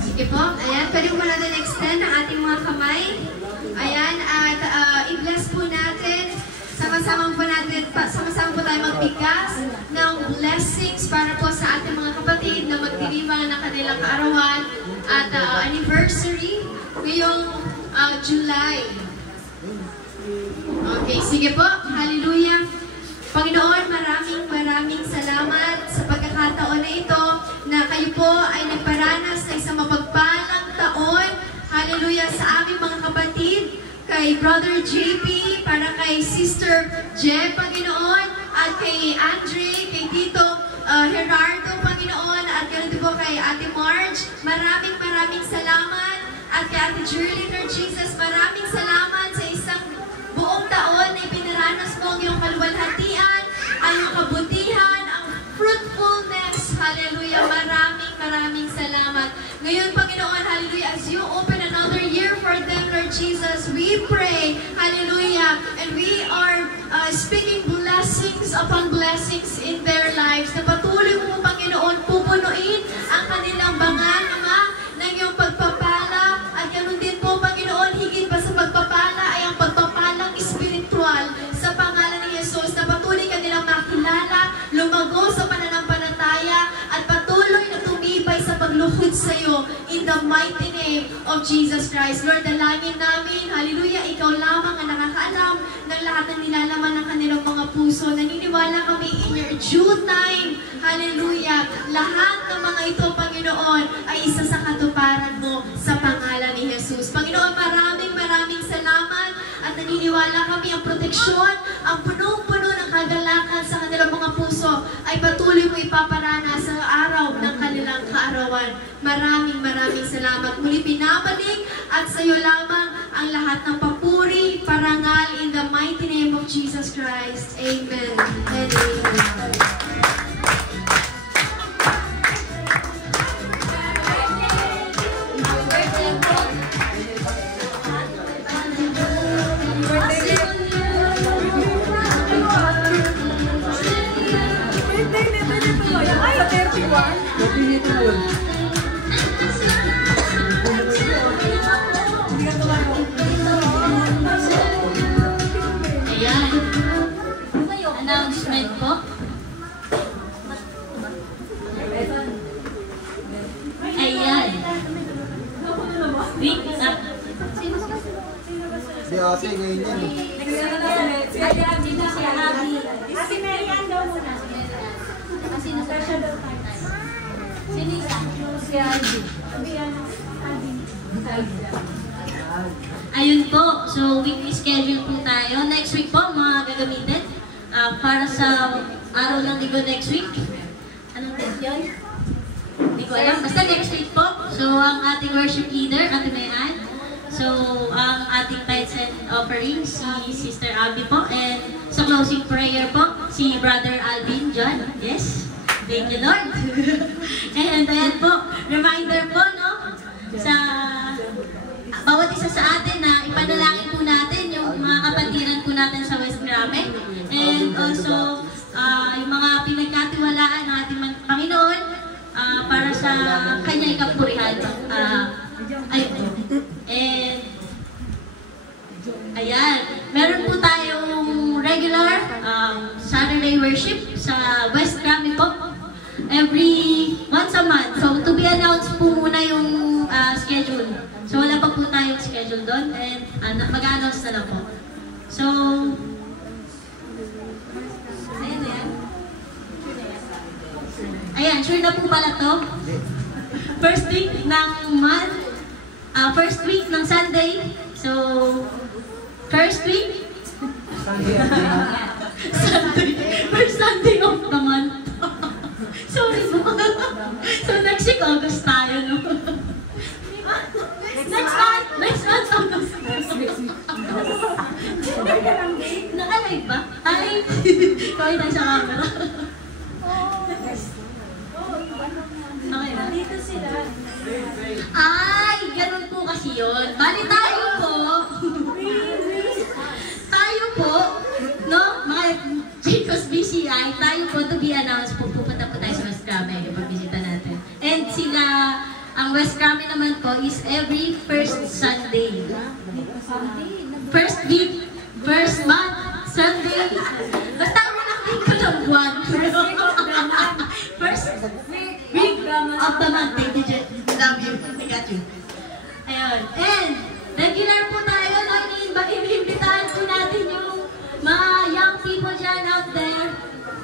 Sige po, ayan, pwede mo natin extend ang ating mga kamay. Ayan, at i-bless po natin. Sama-sama po tayo magbigas ng blessings para po sa ating mga kapatid na magdiriwang ng kanilang kaarawan at anniversary ngayong July. Okay, sige po. Hallelujah. Panginoon, maraming salamat sa pagkakataon na ito na kayo po ay nagparanas ng isang mapagpalang taon. Hallelujah sa aming mga kapatid, kay Brother JP, para kay Sister Jeb, Panginoon, at kay Andre, kay Tito Gerardo, Panginoon, at ganoon din po kay Ate Marge. Maraming salamat. At kay Ate Julie, Lord Jesus, maraming salamat sa isang buong taon na ipinaranas mo ang iyong kaluwalhatian, ang iyong kabutihan, ang fruitfulness. Hallelujah. Maraming salamat. Ngayon, Panginoon, hallelujah, as you open another year for them, Lord Jesus, we pray, hallelujah, and we are speaking blessings upon blessings in their lives. Na patuloy mo, Panginoon, pupunuin ang kanilang bangal, Ama, ng iyong pagpapala. At ganun din po, Panginoon, higit pa sa pagpapala ay ang pagpapalang espiritual sa pangalan ni Jesus, na patuloy kanilang makilala, lumago sa pananampalataya, at patuloy na tumibay sa pagluhod sa iyo in the mighty name of Jesus Christ. Lord, dalangin namin, hallelujah, ikaw lamang ang nakakaalam ng lahat ng nilalaman ng kanilang mga puso. Naniniwala kami in your due time, hallelujah, lahat ng mga ito, Panginoon, ay isa sa katuparan mo sa pangalan ni Jesus. Panginoon, maraming salamat, at naniniwala kami ang proteksyon, ang punong-puno ng kagalakan sa kanilang mga puso ay patuloy mo ipaparana sa araw ng kanilang kaarawan. Maraming salamat. Muli pinabalik at sa iyo lamang ang lahat ng papuri, parangal in the mighty name of Jesus Christ. Amen and amen. Ayan. Announcement po. Ayan. Wait, Si ate ngayon yan. Ate Marian daw muna. Kasi nasa daw tayo. Sinisa. Si Adi. Ayun po. So, weekly schedule po tayo. Next week po, mga gagamitin. Para sa araw ng linggo next week. Anong date yun? Hindi ko alam. Basta next week po. So, ang ating worship leader, Ate Mayan. So, ang ating tithes and offerings, si Sister Abby po. And sa closing prayer po, si Brother Alvin John. Yes. Thank you, Lord. And ayan po, reminder po, no? Sa bawat isa sa atin na ipanalangin po natin yung mga kapatiran po natin sa West Mirame. And also, yung mga pinagkatiwalaan ng ating Panginoon para sa kanyang kapurihan. And ayan, meron po tayong regular Saturday worship sa West Mirame po. Once a month. So, to be announced po muna yung schedule. So, wala pa po tayong schedule doon. And mag-announce na lang po. So, ayan, sure na po pala to. First week ng month. First week ng Sunday. So, first week? Sunday. First Sunday of the month. Sorry po. So, next week, August tayo, no? Next month, August. Naka-live ba? Hi! Kawin tayo sa camera. Okay na? Dito sila. Ay, ganun yun. Bali tayo po, no, mga Jacobs BCI, tayo po to be announced po, pupunta po tayo sa West Grame, ipagbisita natin. And sila, ang West Grame naman po is every first Sunday. First week, first month, Sunday. Basta ako nakita ng buwan. First week of the month. Thank you, Jen. Love you. I got you. Ayun. And, regular po tayo, no? Iniimbitahan po natin yung mga young people dyan out there.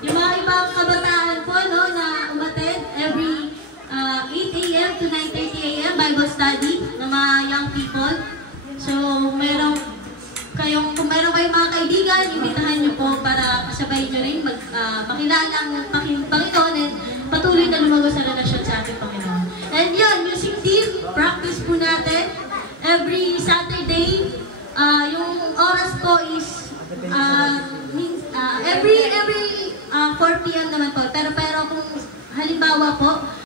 Yung mga ibang kabataan po, no, na umattend every 8 a.m. to 9:30 a.m. Bible study ng mga young people. So, kung meron kayong mga kaibigan, imbitahan nyo po para kasabay nyo rin makilala ang Panginoon and patuloy na lumago sa relasyon sa ating Panginoon. And yun, music team, practice po natin every Saturday. Yung oras po is every 4 p.m. naman po. Pero kung halimbawa po,